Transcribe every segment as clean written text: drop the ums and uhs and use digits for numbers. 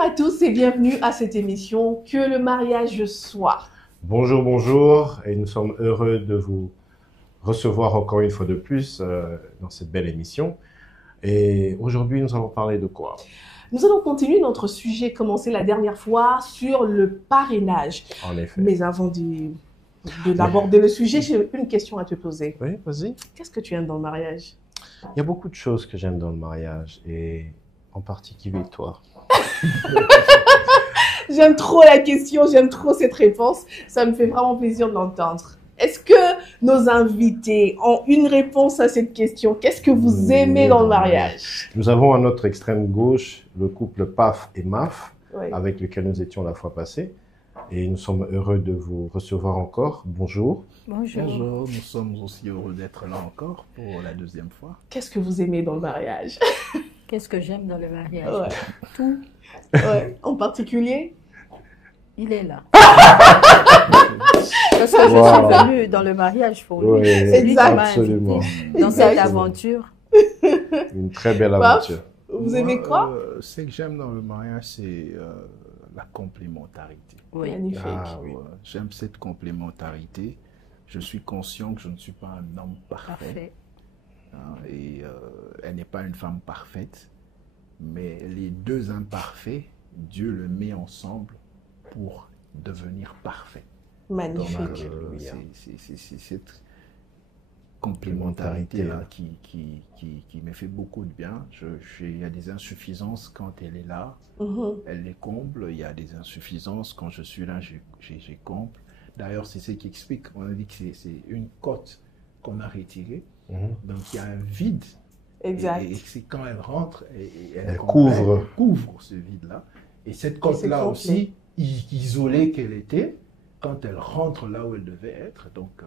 Bonjour à tous et bienvenue à cette émission Que le mariage soit. Bonjour, bonjour, et nous sommes heureux de vous recevoir encore une fois de plus dans cette belle émission. Et aujourd'hui, nous allons parler de quoi? Nous allons continuer notre sujet commencé la dernière fois sur le parrainage. En effet. Mais avant d'aborder le sujet, j'ai une question à te poser. Oui, vas-y. Qu'est-ce que tu aimes dans le mariage? Il y a beaucoup de choses que j'aime dans le mariage, et en particulier toi. J'aime trop la question, j'aime trop cette réponse. Ça me fait vraiment plaisir de l'entendre. Est-ce que nos invités ont une réponse à cette question? Qu'est-ce que vous aimez dans le mariage? Nous avons à notre extrême gauche le couple PAF et MAF, Oui. avec lequel nous étions la fois passée. Et nous sommes heureux de vous recevoir encore. Bonjour. Bonjour. Bonjour, nous sommes aussi heureux d'être là encore pour la deuxième fois. Qu'est-ce que vous aimez dans le mariage? Qu'est-ce que j'aime dans le mariage? Ouais. Tout. Ouais. En particulier? Il est là. Parce que je suis venue dans le mariage pour lui. Oui, C'est lui qui m'a absolument. invité dans cette aventure. Une très belle aventure. Vous aimez quoi? Ce que j'aime dans le mariage, c'est la complémentarité. Oui. Magnifique. Ah, oui. J'aime cette complémentarité. Je suis conscient que je ne suis pas un homme parfait. Parfait. Et elle n'est pas une femme parfaite. Mais les deux imparfaits, Dieu le met ensemble pour devenir parfait. Magnifique. Donc, c'est cette complémentarité-là qui me fait beaucoup de bien. Il y a des insuffisances quand elle est là, elle les comble. Il y a des insuffisances quand je suis là, j'ai comble. D'ailleurs, c'est ce qui explique, on a dit que c'est une cote qu'on a retirée. Donc, il y a un vide. Exact. Et c'est quand elle rentre, Elle couvre ce vide-là. Et cette cote-là aussi, isolée qu'elle était, quand elle rentre là où elle devait être, donc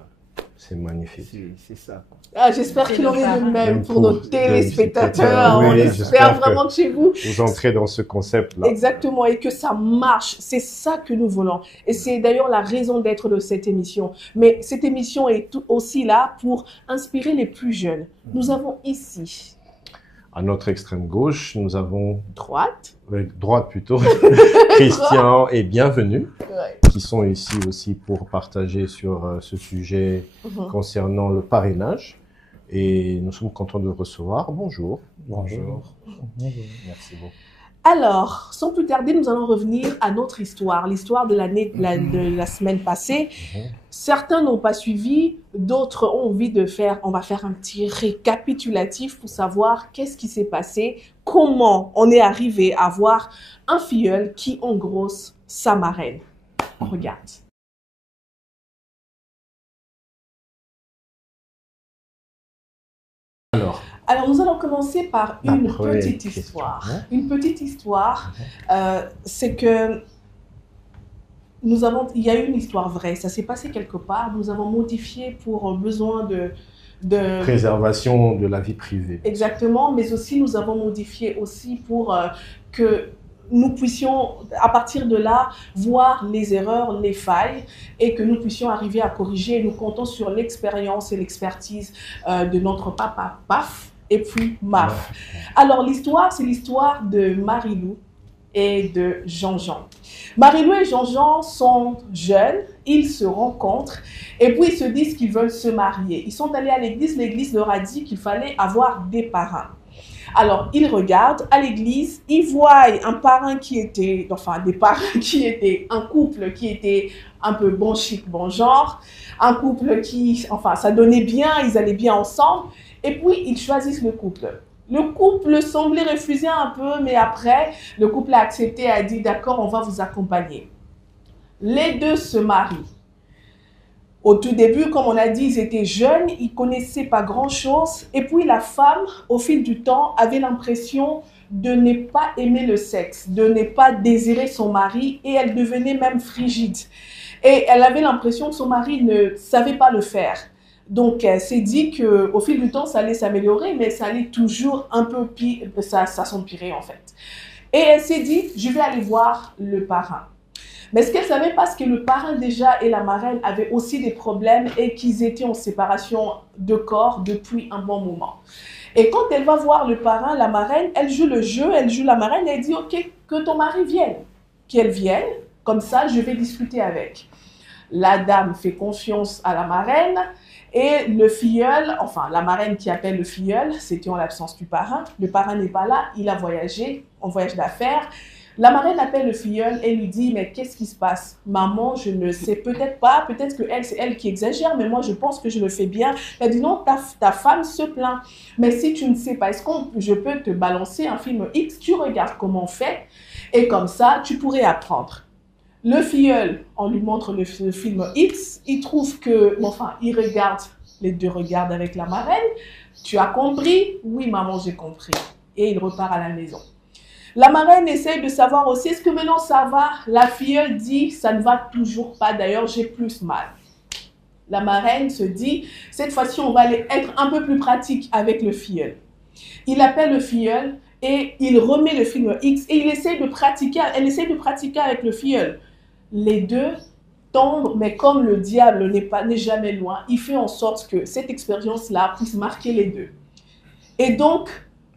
c'est magnifique. C'est ça. Ah, j'espère qu'il en est de même pour nos téléspectateurs. Oui, On espère vraiment que chez vous. Vous entrez dans ce concept-là. Exactement, et que ça marche. C'est ça que nous voulons. Et c'est d'ailleurs la raison d'être de cette émission. Mais cette émission est aussi là pour inspirer les plus jeunes. Nous avons ici... À notre extrême gauche, nous avons... droite plutôt, Christian et Bienvenue, qui sont ici aussi pour partager sur ce sujet concernant le parrainage. Et nous sommes contents de vous recevoir. Bonjour. Bonjour. Merci beaucoup. Alors, sans plus tarder, nous allons revenir à notre histoire, l'histoire de de la semaine passée. Certains n'ont pas suivi, d'autres ont envie de faire, on va faire un petit récapitulatif pour savoir qu'est-ce qui s'est passé, comment on est arrivé à avoir un filleul qui engrosse sa marraine. On regarde. Alors, nous allons commencer par une petite histoire. Une petite histoire, c'est que il y a eu une histoire vraie. Ça s'est passé quelque part. Nous avons modifié pour besoin de préservation de la vie privée. Exactement, mais aussi nous avons modifié aussi pour que nous puissions, à partir de là, voir les erreurs, les failles, et que nous puissions arriver à corriger. Nous comptons sur l'expérience et l'expertise de notre papa PAF et puis MAF. Alors l'histoire, c'est l'histoire de Marie-Lou et de Jean-Jean. Marie-Lou et Jean-Jean sont jeunes, ils se rencontrent et puis ils se disent qu'ils veulent se marier. Ils sont allés à l'église leur a dit qu'il fallait avoir des parrains. Alors, ils regardent à l'église, ils voient un parrain qui était, enfin des parrains qui étaient un couple qui était un peu bon chic, bon genre, un couple qui, enfin ça donnait bien, ils allaient bien ensemble, et puis ils choisissent le couple. Le couple semblait refuser un peu, mais après, le couple a accepté, a dit d'accord, on va vous accompagner. Les deux se marient. Au tout début, comme on a dit, ils étaient jeunes, ils ne connaissaient pas grand-chose. Et puis la femme, au fil du temps, avait l'impression de ne pas aimer le sexe, de ne pas désirer son mari, et elle devenait même frigide. Et elle avait l'impression que son mari ne savait pas le faire. Donc, elle s'est dit qu'au fil du temps, ça allait s'améliorer, mais ça allait toujours un peu pire, ça s'empirait en fait. Et elle s'est dit, je vais aller voir le parrain. Mais ce qu'elle ne savait pas, c'est que le parrain déjà et la marraine avaient aussi des problèmes et qu'ils étaient en séparation de corps depuis un bon moment. Et quand elle va voir le parrain, la marraine, elle joue le jeu, elle joue la marraine, elle dit « Ok, que ton mari vienne, qu'elle vienne, comme ça je vais discuter avec. La dame fait confiance à la marraine et le filleul, enfin la marraine qui appelle le filleul, c'était en l'absence du parrain. Le parrain n'est pas là, il a voyagé en voyage d'affaires. La marraine appelle le filleul et lui dit « Mais qu'est-ce qui se passe? Maman, je ne sais peut-être pas, peut-être que c'est elle qui exagère, mais moi je pense que je le fais bien. » Elle dit « Non, ta femme se plaint. Mais si tu ne sais pas, est-ce que je peux te balancer un film X? Tu regardes comment on fait et comme ça, tu pourrais apprendre. » Le filleul, on lui montre le film X, il trouve que, enfin, il regarde, les deux regardent avec la marraine. « Tu as compris? » « Oui, maman, j'ai compris. » Et il repart à la maison. La marraine essaie de savoir aussi, est-ce que maintenant ça va? La filleule dit, ça ne va toujours pas, d'ailleurs j'ai plus mal. La marraine se dit, cette fois-ci on va aller être un peu plus pratique avec le filleul. Il appelle le filleul et il remet le film X et il essaie de pratiquer, elle essaie de pratiquer avec le filleul. Les deux tombent, mais comme le diable n'est jamais loin, il fait en sorte que cette expérience-là puisse marquer les deux. Et donc,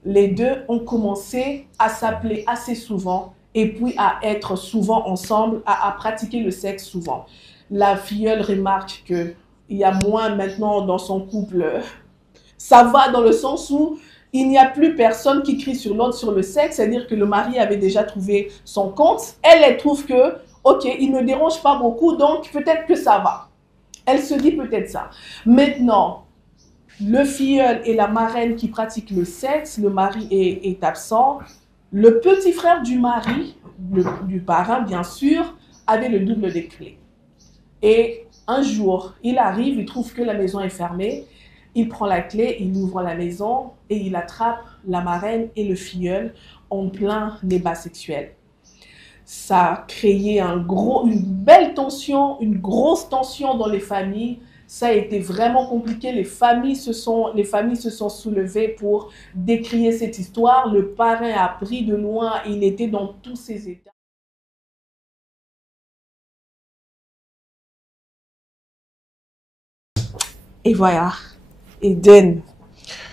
les deux ont commencé à s'appeler assez souvent et puis à être souvent ensemble, à pratiquer le sexe souvent. La filleule remarque qu'il y a moins maintenant dans son couple. Ça va dans le sens où il n'y a plus personne qui crie sur l'autre sur le sexe, c'est-à-dire que le mari avait déjà trouvé son compte. Elle trouve que, ok, il ne me dérange pas beaucoup, donc peut-être que ça va. Elle se dit peut-être ça. Maintenant, le filleul et la marraine qui pratiquent le sexe, le mari est absent. Le petit frère du mari, du parrain bien sûr, avait le double des clés. Et un jour, il arrive, il trouve que la maison est fermée. Il prend la clé, il ouvre la maison et il attrape la marraine et le filleul en plein débat sexuel. Ça a créé une belle tension, une grosse tension dans les familles. Ça a été vraiment compliqué. Les familles se sont soulevées pour décrier cette histoire. Le parrain a pris de loin, il était dans tous ses états. Et voilà. Eden,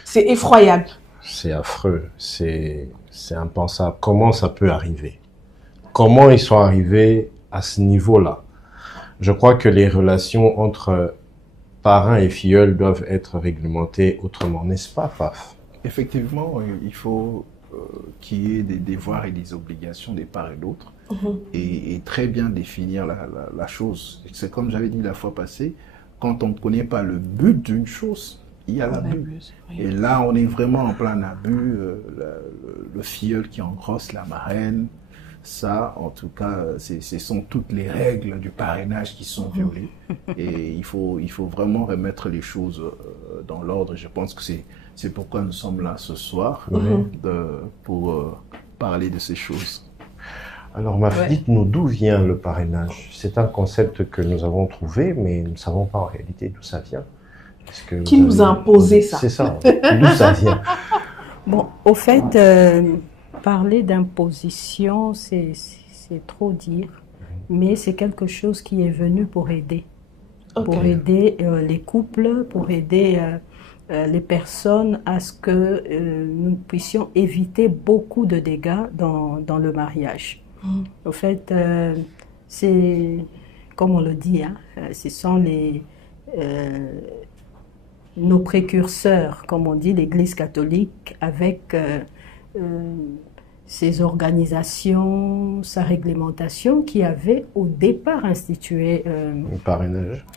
c'est effroyable. C'est affreux, c'est impensable. Comment ça peut arriver? Comment ils sont arrivés à ce niveau-là? Je crois que les relations entre parrain et filleul doivent être réglementées autrement, n'est-ce pas, Faf? Effectivement, il faut qu'il y ait des devoirs et des obligations des parts et d'autres, et très bien définir la chose. C'est comme j'avais dit la fois passée, quand on ne connaît pas le but d'une chose, il y a l'abus. Oui. Et là, on est vraiment en plein abus, le filleul qui engrosse la marraine. Ça, en tout cas, ce sont toutes les règles du parrainage qui sont violées. Et il faut vraiment remettre les choses dans l'ordre. Je pense que c'est pourquoi nous sommes là ce soir, pour parler de ces choses. Alors, dites-nous d'où vient le parrainage? C'est un concept que nous avons trouvé, mais nous ne savons pas en réalité d'où ça vient. Qui nous a imposé ça? C'est ça, d'où ça vient? Bon, au fait... parler d'imposition, c'est trop dire, mais c'est quelque chose qui est venu pour aider. Pour aider les couples, pour aider les personnes à ce que nous puissions éviter beaucoup de dégâts dans le mariage. Au fait, c'est, comme on le dit, hein, ce sont nos précurseurs, comme on dit, l'Église catholique, avec... ces organisations, sa réglementation qui avait au départ institué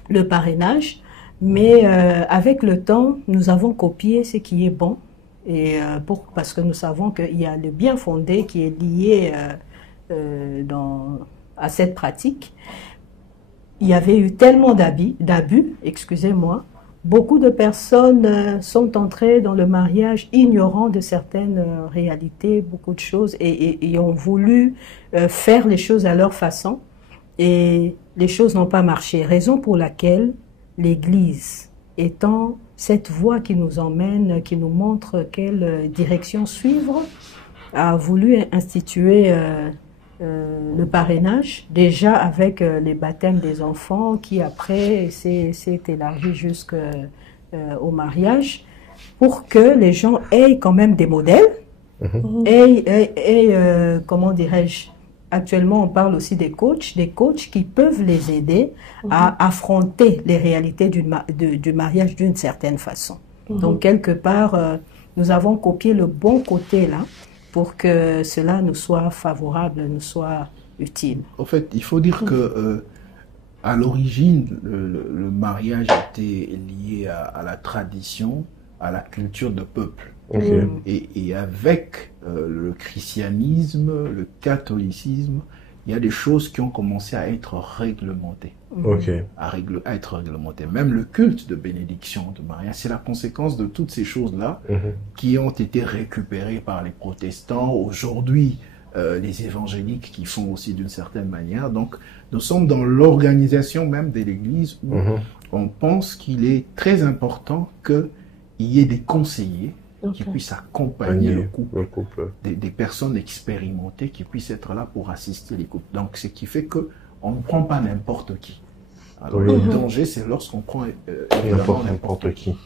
le parrainage. Mais avec le temps, nous avons copié ce qui est bon et parce que nous savons qu'il y a le bien fondé qui est lié à cette pratique. Il y avait eu tellement d'abus, excusez-moi. Beaucoup de personnes sont entrées dans le mariage ignorant de certaines réalités, beaucoup de choses, et ont voulu faire les choses à leur façon, et les choses n'ont pas marché. Raison pour laquelle l'Église, étant cette voie qui nous emmène, qui nous montre quelle direction suivre, a voulu instituer le parrainage, déjà avec les baptêmes des enfants, qui après s'est élargi jusqu'au mariage, pour que les gens aient quand même des modèles Comment dirais-je, actuellement on parle aussi des coachs qui peuvent les aider à affronter les réalités du mariage d'une certaine façon. Donc quelque part, nous avons copié le bon côté là pour que cela nous soit favorable, nous soit utile. En fait, il faut dire que à l'origine, le mariage était lié à la tradition, à la culture de peuple. Et avec le christianisme, le catholicisme, il y a des choses qui ont commencé à être réglementées. À être réglementées. Même le culte de bénédiction, de mariage, c'est la conséquence de toutes ces choses-là qui ont été récupérées par les protestants. Aujourd'hui, les évangéliques qui font aussi d'une certaine manière. Donc, nous sommes dans l'organisation même de l'Église où on pense qu'il est très important qu'il y ait des conseillers qui puissent accompagner le couple. Des personnes expérimentées qui puissent être là pour assister les couples. Donc, ce qui fait qu'on ne prend pas n'importe qui. Alors, le danger, c'est lorsqu'on prend n'importe qui.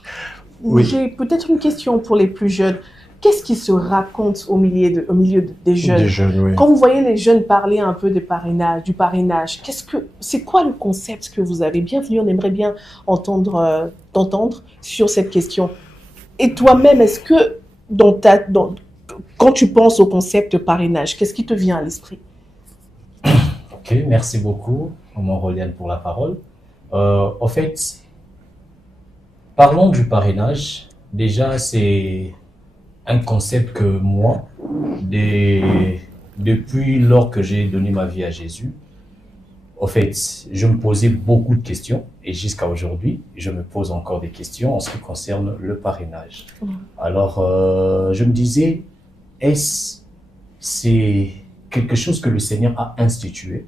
J'ai peut-être une question pour les plus jeunes. Qu'est-ce qui se raconte au milieu des jeunes? Quand vous voyez les jeunes parler un peu du parrainage, c'est quoi le concept que vous avez? Bienvenue, on aimerait bien t'entendre sur cette question. Et toi-même, est-ce que quand tu penses au concept de parrainage, qu'est-ce qui te vient à l'esprit? Ok, merci beaucoup, Mauroliane, pour la parole. En fait, parlons du parrainage. Déjà, c'est un concept que moi, depuis lors que j'ai donné ma vie à Jésus, en fait, je me posais beaucoup de questions et jusqu'à aujourd'hui, je me pose encore des questions en ce qui concerne le parrainage. Alors, je me disais, c'est quelque chose que le Seigneur a institué?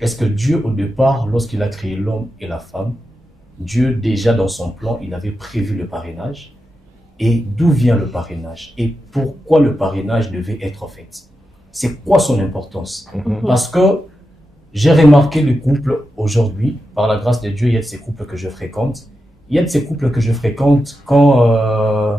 Est-ce que Dieu, au départ, lorsqu'il a créé l'homme et la femme, Dieu, déjà dans son plan, il avait prévu le parrainage? Et d'où vient le parrainage? Et pourquoi le parrainage devait être fait? C'est quoi son importance? Parce que j'ai remarqué les couples aujourd'hui, par la grâce de Dieu, il y a de ces couples que je fréquente. Il y a de ces couples que je fréquente quand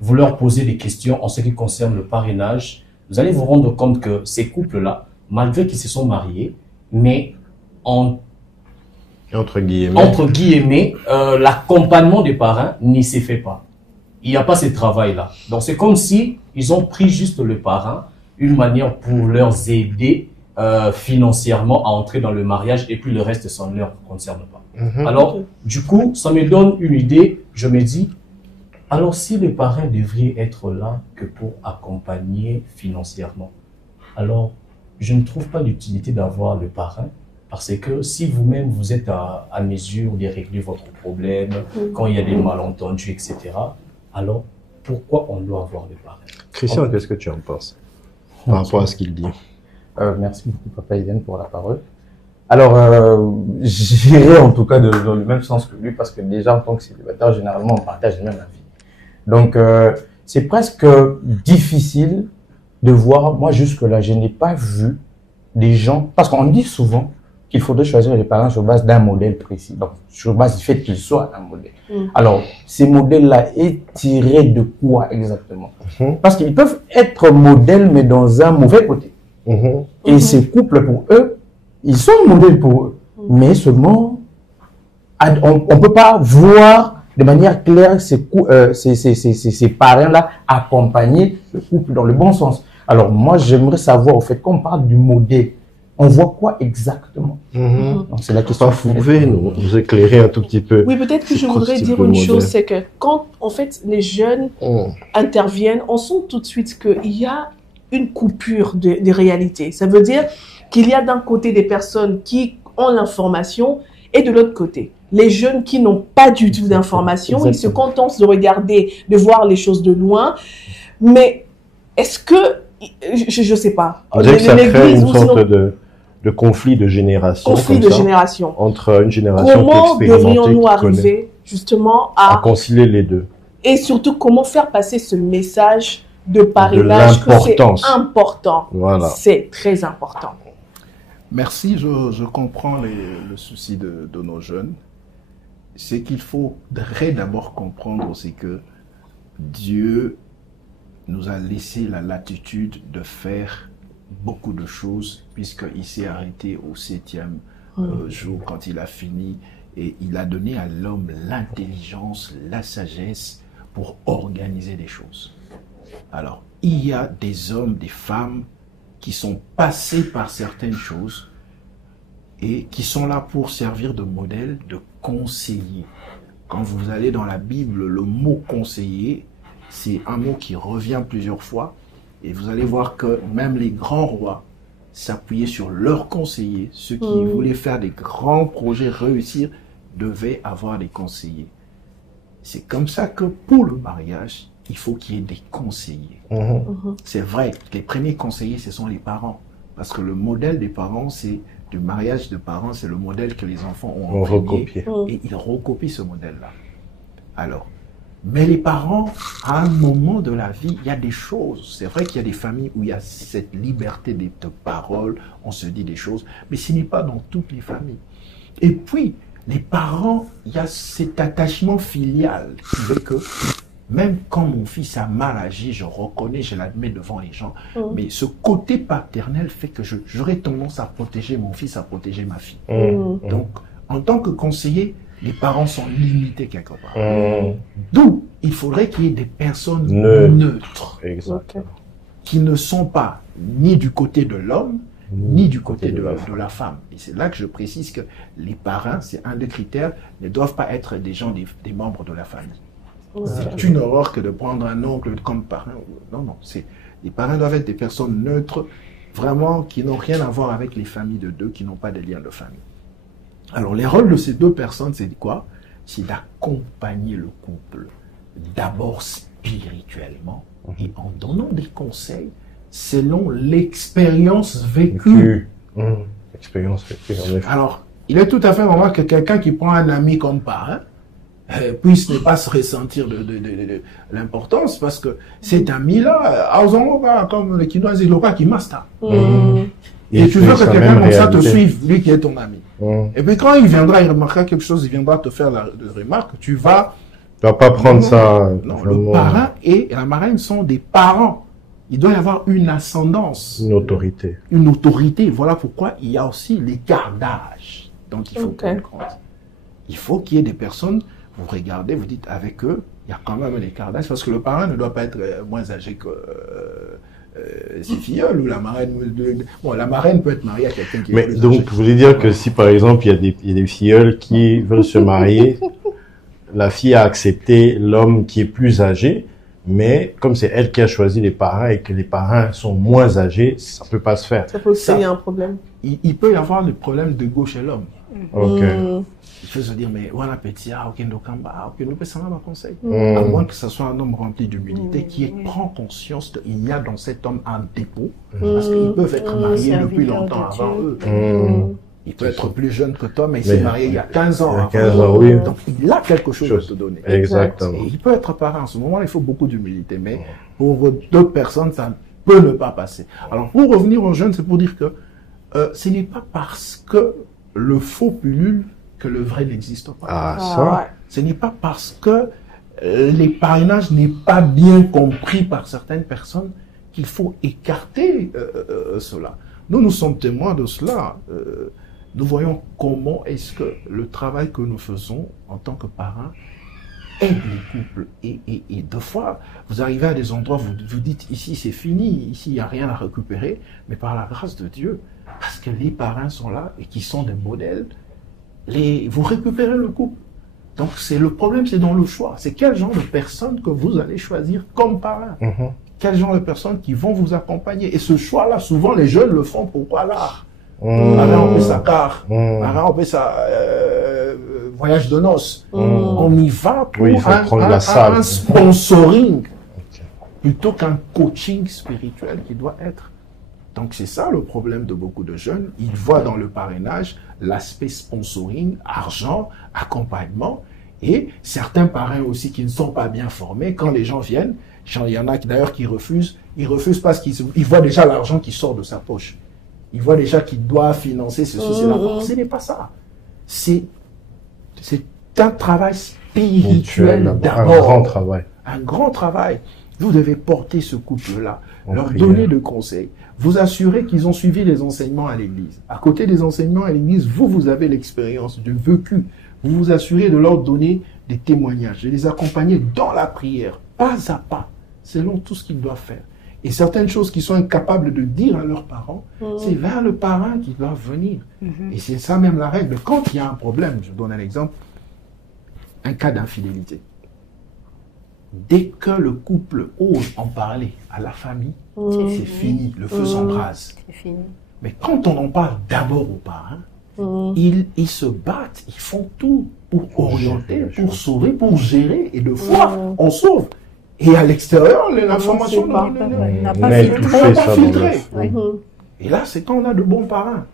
vous leur posez des questions en ce qui concerne le parrainage, vous allez vous rendre compte que ces couples-là, malgré qu'ils se sont mariés, mais entre guillemets, l'accompagnement des parrains n'y s'est fait pas. Il n'y a pas ce travail-là. Donc c'est comme si ils ont pris juste le parrain, une manière pour leur aider financièrement à entrer dans le mariage et puis le reste, ça ne leur concerne pas. Alors, du coup, ça me donne une idée. Je me dis, alors si les parrains devraient être là que pour accompagner financièrement, alors je ne trouve pas d'utilité d'avoir le parrain parce que si vous-même vous êtes à mesure de régler votre problème, quand il y a des malentendus, etc., alors pourquoi on doit avoir le parrain? Christian, qu'est-ce que tu en penses par rapport à ce qu'il dit? Merci beaucoup, Papa Eden, pour la parole. Alors, j'irai en tout cas dans le même sens que lui, parce que déjà, en tant que célibataire, généralement, on partage même la vie. Donc, c'est presque difficile de voir, moi, jusque-là, je n'ai pas vu des gens, parce qu'on dit souvent qu'il faudrait choisir les parents sur base d'un modèle précis, donc sur base du fait qu'ils soient un modèle. Alors, ces modèles-là est tiré de quoi exactement? Parce qu'ils peuvent être modèles, mais dans un mauvais côté. Et ces couples, pour eux, ils sont modèles pour eux. Mais seulement, on ne peut pas voir de manière claire ces parents-là accompagner le couple dans le bon sens. Alors moi, j'aimerais savoir, au fait, quand on parle du modèle, on voit quoi exactement? C'est la question. Vous pouvez nous éclairer un tout petit peu? Oui, peut-être que je voudrais dire une chose, c'est que quand, en fait, les jeunes interviennent, on sent tout de suite qu'il y a une coupure de réalité. Ça veut dire qu'il y a d'un côté des personnes qui ont l'information et de l'autre côté, les jeunes qui n'ont pas du tout d'information, ils se contentent de regarder, de voir les choses de loin. Mais est-ce que, je ne sais pas. On dirait que ça crée une sorte de conflit de génération. Conflit de génération. Entre une génération comment devrions-nous arriver justement à concilier les deux? Et surtout, comment faire passer ce message de parrainage, que c'est important. Voilà. C'est très important. Merci, je comprends le souci de nos jeunes. C'est qu'il faudrait d'abord comprendre aussi que Dieu nous a laissé la latitude de faire beaucoup de choses, puisqu'il s'est arrêté au 7e jour quand il a fini, et il a donné à l'homme l'intelligence, la sagesse pour organiser les choses. Alors, il y a des hommes, des femmes qui sont passés par certaines choses et qui sont là pour servir de modèle, de conseiller. Quand vous allez dans la Bible, le mot conseiller, c'est un mot qui revient plusieurs fois, et vous allez voir que même les grands rois s'appuyaient sur leurs conseillers. Ceux qui voulaient faire des grands projets, réussir, devaient avoir des conseillers. C'est comme ça que pour le mariage, il faut qu'il y ait des conseillers. C'est vrai, les premiers conseillers, ce sont les parents. Parce que le modèle des parents, c'est du mariage de parents, c'est le modèle que les enfants ont recopié. Et ils recopient ce modèle-là. Alors, mais les parents, à un moment de la vie, il y a des choses. C'est vrai qu'il y a des familles où il y a cette liberté de parole, on se dit des choses, mais ce n'est pas dans toutes les familles. Et puis, les parents, il y a cet attachement filial qui fait que même quand mon fils a mal agi, je reconnais, je l'admets devant les gens, mais ce côté paternel fait que j'aurais tendance à protéger mon fils, à protéger ma fille. Donc, en tant que conseiller, les parents sont limités quelque part. D'où il faudrait qu'il y ait des personnes neutres, qui ne sont pas ni du côté de l'homme, ni du côté de la femme. Et c'est là que je précise que les parrains, c'est un des critères, ne doivent pas être des gens, des membres de la famille. C'est une horreur que de prendre un oncle comme parrain. Non, non. Les parrains doivent être des personnes neutres, vraiment, qui n'ont rien à voir avec les familles de deux, qui n'ont pas de lien de famille. Alors, les rôles de ces deux personnes, c'est quoi? C'est d'accompagner le couple, d'abord spirituellement, et en donnant des conseils selon l'expérience vécue. Expérience vécue, en effet. Alors, il est tout à fait normal que quelqu'un qui prend un ami comme parrain puisse ne pas se ressentir de l'importance, parce que cet ami-là, comme le Kinois et l'Oka qui masta. Et tu veux que quelqu'un comme ça te suive, lui qui est ton ami. Et puis quand il viendra, il remarquera quelque chose, il viendra te faire la remarque, tu vas pas prendre ça. Non, le parrain et la marraine sont des parents. Il doit y avoir une ascendance. Une autorité. Une autorité. Voilà pourquoi il y a aussi l'écart d'âge. Donc il faut prendre compte. Il faut qu'il y ait des personnes, vous regardez, vous dites avec eux, il y a quand même un écart d'âge, parce que le parrain ne doit pas être moins âgé que ses filleuls, ou la marraine. Bon, la marraine peut être mariée à quelqu'un qui est plus âgé. Donc, vous voulez dire que si par exemple il y a des filleuls qui veulent se marier, la fille a accepté l'homme qui est plus âgé, mais comme c'est elle qui a choisi les parrains et que les parrains sont moins âgés, ça peut pas se faire. Ça peut aussi y avoir un problème. Il peut y avoir le problème de gauche chez l'homme. Il faut se dire, mais voilà, petit, ok, nous peut s'en avoir conseil. À moins que ce soit un homme rempli d'humilité qui prend conscience qu'il y a dans cet homme un dépôt, parce qu'ils peuvent être mariés depuis longtemps avant eux. Il peut être plus jeune que toi, mais il s'est marié il y a 15 ans. Il y a 15 ans, oui. Donc, il a quelque chose à te donner. Exactement. Et il peut être parrain. En ce moment, il faut beaucoup d'humilité. Mais pour d'autres personnes, ça peut ne pas passer. Alors, pour revenir aux jeunes, c'est pour dire que ce n'est pas parce que le faux pullule que le vrai n'existe pas. Ah, ça. Ce n'est pas parce que les parrainages n'est pas bien compris par certaines personnes qu'il faut écarter cela. Nous sommes témoins de cela. Nous voyons comment est-ce que le travail que nous faisons en tant que parrains aide les couples. Et deux fois, vous arrivez à des endroits, vous dites, ici c'est fini, ici il n'y a rien à récupérer, mais par la grâce de Dieu, parce que les parrains sont là et qui sont des modèles, vous récupérez le couple. Donc le problème, c'est dans le choix. C'est quel genre de personnes que vous allez choisir comme parrain. Quel genre de personnes qui vont vous accompagner. Et ce choix-là, souvent les jeunes le font pourquoi l'art. On fait ça car, on fait ça voyage de noces. On y va pour un sponsoring plutôt qu'un coaching spirituel qui doit être. Donc c'est ça le problème de beaucoup de jeunes. Ils voient dans le parrainage l'aspect sponsoring, argent, accompagnement, et certains parrains aussi qui ne sont pas bien formés. Quand les gens viennent, il y en a d'ailleurs qui refusent. Ils refusent parce qu'ils voient déjà l'argent qui sort de sa poche. Ils voient déjà qu'il doit financer ceci, cela. Ce n'est pas ça. C'est un travail spirituel d'abord. Un grand travail. Un grand travail. Vous devez porter ce couple-là, leur donner le conseil, vous assurer qu'ils ont suivi les enseignements à l'église. À côté des enseignements à l'église, vous avez l'expérience du vécu. Vous vous assurez de leur donner des témoignages, de les accompagner dans la prière, pas à pas, selon tout ce qu'ils doivent faire. Et certaines choses qu'ils sont incapables de dire à leurs parents, c'est vers le parrain qu'ils doivent venir. Et c'est ça même la règle. Quand il y a un problème, je donne un exemple, un cas d'infidélité. Dès que le couple ose en parler à la famille, c'est fini, le feu s'embrase. Mais quand on en parle d'abord aux parents, ils se battent, ils font tout pour orienter, pour sauver, pour gérer, et de fois, on sauve. Et à l'extérieur, l'information n'a pas filtré. Et là, c'est quand on a de bons parrains.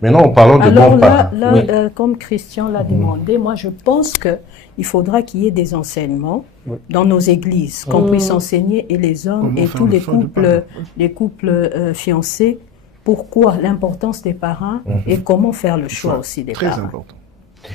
Maintenant, en parlant de bons parrains. Là, comme Christian l'a demandé, moi, je pense qu'il faudra qu'il y ait des enseignements dans nos églises, qu'on puisse enseigner, et les hommes et tous les couples fiancés, pourquoi l'importance des parrains et comment faire le choix aussi des parents. Très important.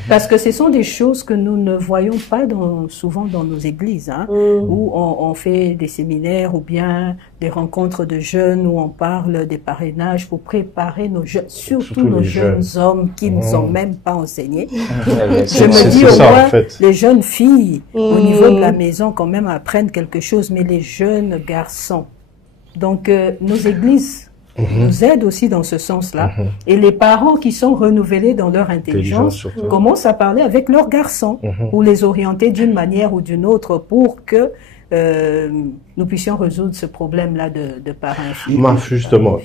Parce que ce sont des choses que nous ne voyons pas souvent dans nos églises, où on fait des séminaires ou bien des rencontres de jeunes où on parle des parrainages pour préparer nos jeunes, surtout nos jeunes hommes qui ne sont même pas enseignés. Je me dis au moins, les jeunes filles au niveau de la maison quand même apprennent quelque chose, mais les jeunes garçons. Donc nos églises nous aident aussi dans ce sens-là. Et les parents qui sont renouvelés dans leur intelligence commencent à parler avec leurs garçons ou les orienter d'une manière ou d'une autre pour que nous puissions résoudre ce problème-là de parents. Justement,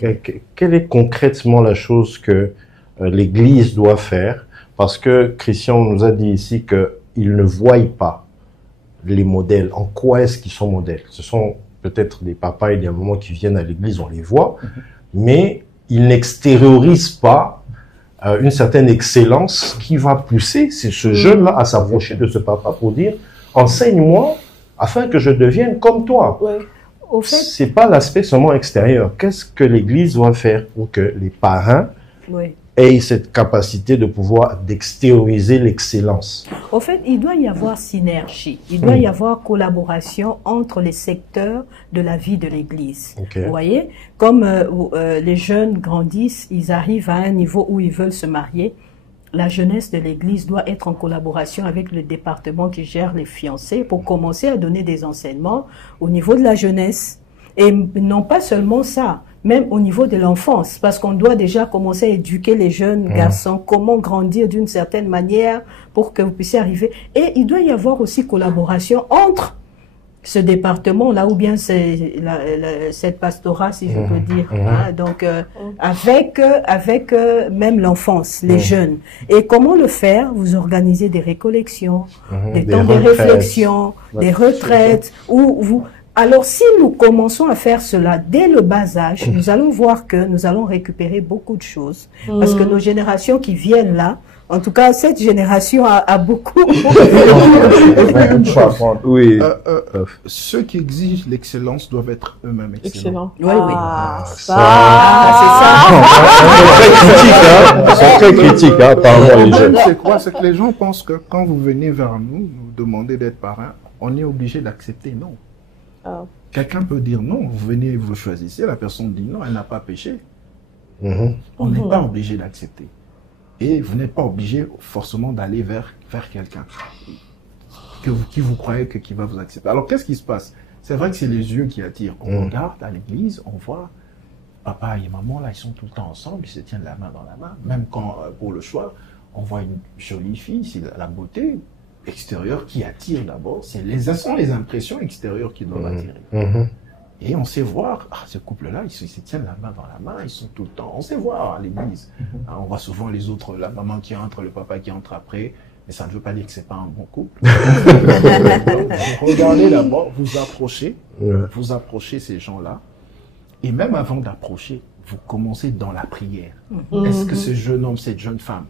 quelle est concrètement la chose que l'Église doit faire? Parce que Christian nous a dit ici qu'il ne voit pas les modèles. En quoi est-ce qu'ils sont modèles? Ce sont peut-être des papas et des mamans qui viennent à l'Église, on les voit, mais ils n'extériorisent pas une certaine excellence qui va pousser ce jeune-là à s'approcher de ce papa pour dire « Enseigne-moi afin que je devienne comme toi ». Au fait, c'est pas l'aspect seulement extérieur. Qu'est-ce que l'Église doit faire pour que les parrains aient cette capacité de pouvoir d'extérioriser l'excellence? Au fait, il doit y avoir synergie, il doit y avoir collaboration entre les secteurs de la vie de l'Église. Vous voyez, comme les jeunes grandissent, ils arrivent à un niveau où ils veulent se marier, la jeunesse de l'Église doit être en collaboration avec le département qui gère les fiancés pour commencer à donner des enseignements au niveau de la jeunesse. Et non pas seulement ça, même au niveau de l'enfance, parce qu'on doit déjà commencer à éduquer les jeunes garçons, comment grandir d'une certaine manière pour que vous puissiez arriver. Et il doit y avoir aussi collaboration entre ce département-là, ou bien cette pastorat, si je peux dire, donc avec même l'enfance, les jeunes. Et comment le faire? Vous organisez des récollections, des temps de réflexion, des retraites, où vous... Alors, si nous commençons à faire cela dès le bas âge, nous allons voir que nous allons récupérer beaucoup de choses. Parce que nos générations qui viennent là, en tout cas, cette génération a beaucoup... Ceux qui exigent l'excellence doivent être eux-mêmes excellents. Oui, oui. C'est très critique, apparemment, les jeunes. C'est quoi? C'est que les gens pensent que quand vous venez vers nous demander d'être parrain, on est obligé d'accepter. Non. Quelqu'un peut dire non, vous venez, vous choisissez, la personne dit non, elle n'a pas péché. On n'est pas obligé d'accepter. Et vous n'êtes pas obligé forcément d'aller vers quelqu'un qui vous croyez qui va vous accepter. Alors qu'est-ce qui se passe? C'est vrai que c'est les yeux qui attirent. On regarde à l'église, on voit papa et maman, là, ils sont tout le temps ensemble, ils se tiennent la main dans la main. Même quand, pour le choix, on voit une jolie fille, c'est la beauté extérieure qui attire d'abord. Ce sont les impressions extérieures qui doivent attirer. Et on sait voir, ce couple-là, ils se tiennent la main dans la main, ils sont tout le temps, on sait voir à l'église. On voit souvent les autres, la maman qui entre, le papa qui entre après, mais ça ne veut pas dire que c'est pas un bon couple. Regardez d'abord, vous approchez ces gens-là, et même avant d'approcher, vous commencez dans la prière. Est-ce que ce jeune homme, cette jeune femme,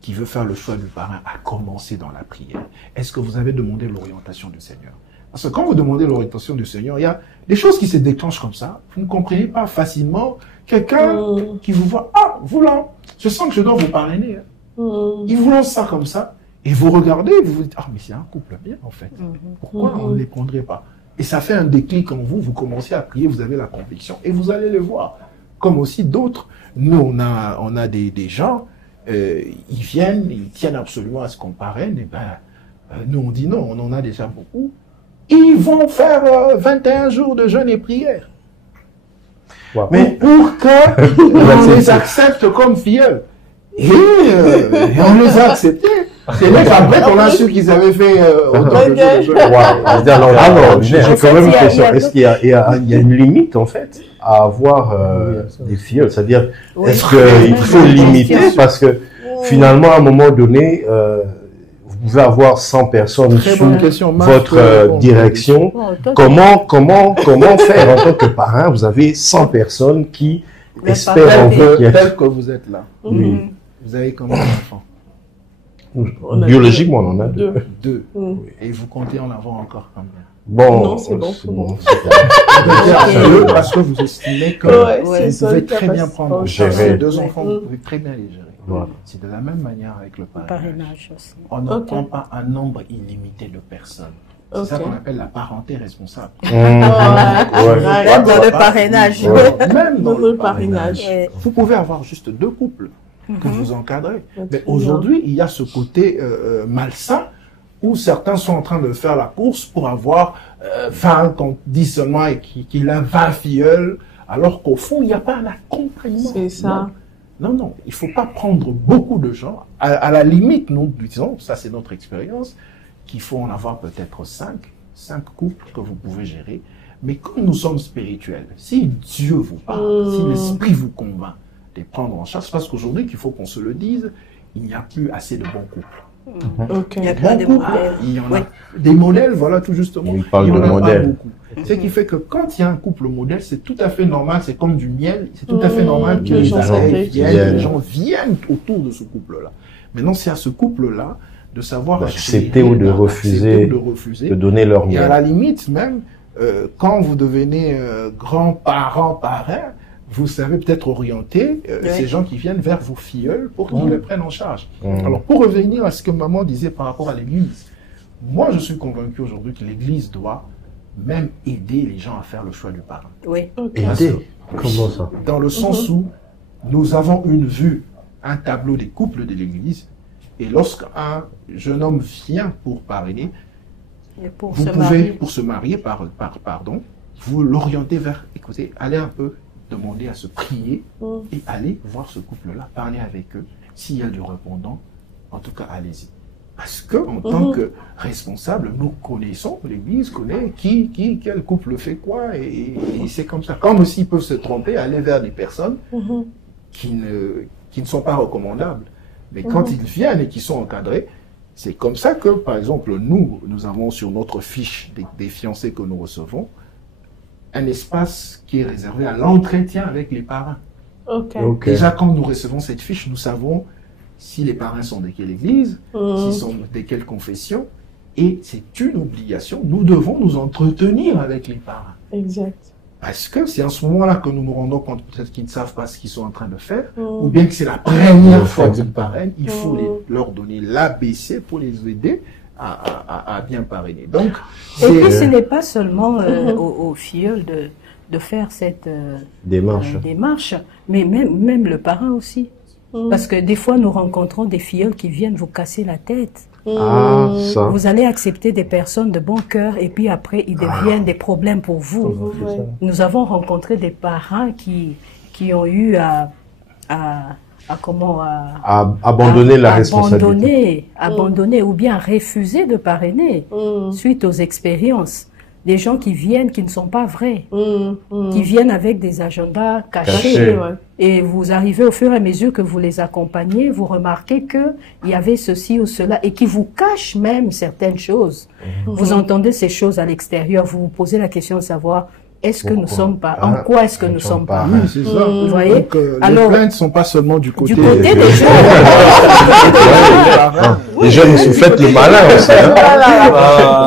qui veut faire le choix du parrain, a commencé dans la prière? Est-ce que vous avez demandé l'orientation du Seigneur? Parce que quand vous demandez l'orientation du Seigneur, il y a des choses qui se déclenchent comme ça. Vous ne comprenez pas facilement quelqu'un qui vous voit, vous là, je sens que je dois vous parrainer. Il vous lance ça comme ça, et vous regardez, vous vous dites, mais c'est un couple bien en fait. Pourquoi on ne les prendrait pas? Et ça fait un déclic en vous, vous commencez à prier, vous avez la conviction, et vous allez le voir. Comme aussi d'autres, nous on a des gens, ils viennent, ils tiennent absolument à ce qu'on parraine, et nous on dit non, on en a déjà beaucoup. Ils vont faire 21 jours de jeûne et prière. Wow. Mais pour qu'on les accepte comme filleuls. Et on les a acceptés. C'est vrai qu'après qu'on a su qu'ils avaient fait autant de jeûne. J'ai quand même une question. Est-ce qu'il y a une limite, en fait, à avoir des filleuls? C'est-à-dire, est-ce qu'il faut limiter? Parce que finalement, à un moment donné, vous pouvez avoir 100 personnes sous votre direction. Comment faire en tant que parrain? Vous avez 100 personnes qui espèrent en vous. Tel que vous êtes là. Vous avez combien d'enfants? Biologiquement, on en a deux. Deux. Et vous comptez en avoir encore combien? Bon, c'est bon. Parce que vous estimez que vous pouvez très bien prendre ces deux enfants, vous pouvez très bien les gérer. Voilà. C'est de la même manière avec le parrainage aussi. On ne prend pas un nombre illimité de personnes. C'est ça qu'on appelle la parenté responsable. Même dans le parrainage. Même dans le parrainage. Vous pouvez avoir juste deux couples que vous encadrez. Mais aujourd'hui, il y a ce côté malsain où certains sont en train de faire la course pour avoir 20, qu'on dit seulement qu'il a 20 filleuls, alors qu'au fond, il n'y a pas un accompagnement. C'est ça. Non, il ne faut pas prendre beaucoup de gens. À la limite, nous disons, ça c'est notre expérience, qu'il faut en avoir peut-être 5 couples que vous pouvez gérer. Mais comme nous sommes spirituels, si Dieu vous parle, si l'Esprit vous convainc de prendre en charge, parce qu'aujourd'hui, qu'il faut qu'on se le dise, il n'y a plus assez de bons couples. Il y a pas de modèles. Il y en a des modèles, voilà, tout justement. Il parle de modèles. Ce qui fait que quand il y a un couple modèle, c'est tout à fait normal, c'est comme du miel, c'est tout à fait normal que les gens viennent autour de ce couple-là. Maintenant, c'est à ce couple-là de savoir d'accepter ou de refuser, de donner leur miel. Et à la limite même, quand vous devenez grands-parents, parrains, vous savez peut-être orienter ces gens qui viennent vers vos filleuls pour qu'ils les prennent en charge. Alors, pour revenir à ce que maman disait par rapport à l'Église, moi, je suis convaincu aujourd'hui que l'Église doit même aider les gens à faire le choix du parrain. Oui. Aider? Comment ça? Dans le sens où nous avons une vue, un tableau des couples de l'Église, et lorsqu'un jeune homme vient pour parrainer, vous pouvez, pour se marier, pardon, vous l'orienter vers, écoutez, allez un peu demander à se prier et allez voir ce couple-là, parler avec eux. S'il y a du répondant, en tout cas, allez-y. Parce que, en tant que responsable, nous connaissons, l'Église connaît quel couple fait quoi, et c'est comme ça. Comme s'ils peuvent se tromper, aller vers des personnes qui ne sont pas recommandables. Mais quand ils viennent et qu'ils sont encadrés, c'est comme ça que, par exemple, nous avons sur notre fiche des fiancés que nous recevons, un espace qui est réservé à l'entretien avec les parrains. Déjà, quand nous recevons cette fiche, nous savons si les parrains sont de quelle église, s'ils sont de quelle confession, et c'est une obligation. Nous devons nous entretenir avec les parrains. Exact. Parce que c'est à ce moment-là que nous nous rendons compte peut-être qu'ils ne savent pas ce qu'ils sont en train de faire, ou bien que c'est la première fois qu'ils parrainent, il faut leur donner l'ABC pour les aider à bien parrainer. Donc, et puis ce n'est pas seulement aux filleuls de faire cette démarche, mais même le parrain aussi. Parce que des fois, nous rencontrons des filleuls qui viennent vous casser la tête. Ça. Vous allez accepter des personnes de bon cœur et puis après, ils deviennent des problèmes pour vous. Nous avons rencontré des parrains qui ont eu à abandonner la responsabilité. Abandonner ou bien refuser de parrainer suite aux expériences. Des gens qui viennent, qui ne sont pas vrais, qui viennent avec des agendas cachés. Et vous arrivez au fur et à mesure que vous les accompagnez, vous remarquez qu'il y avait ceci ou cela et qui vous cachent même certaines choses. Vous entendez ces choses à l'extérieur, vous vous posez la question de savoir est-ce que nous sommes pas, en quoi est-ce que nous sommes pas. Oui, c'est ça. Vous voyez? Donc, les plaintes ne sont pas seulement du côté des gens. Les jeunes se font le malin aussi.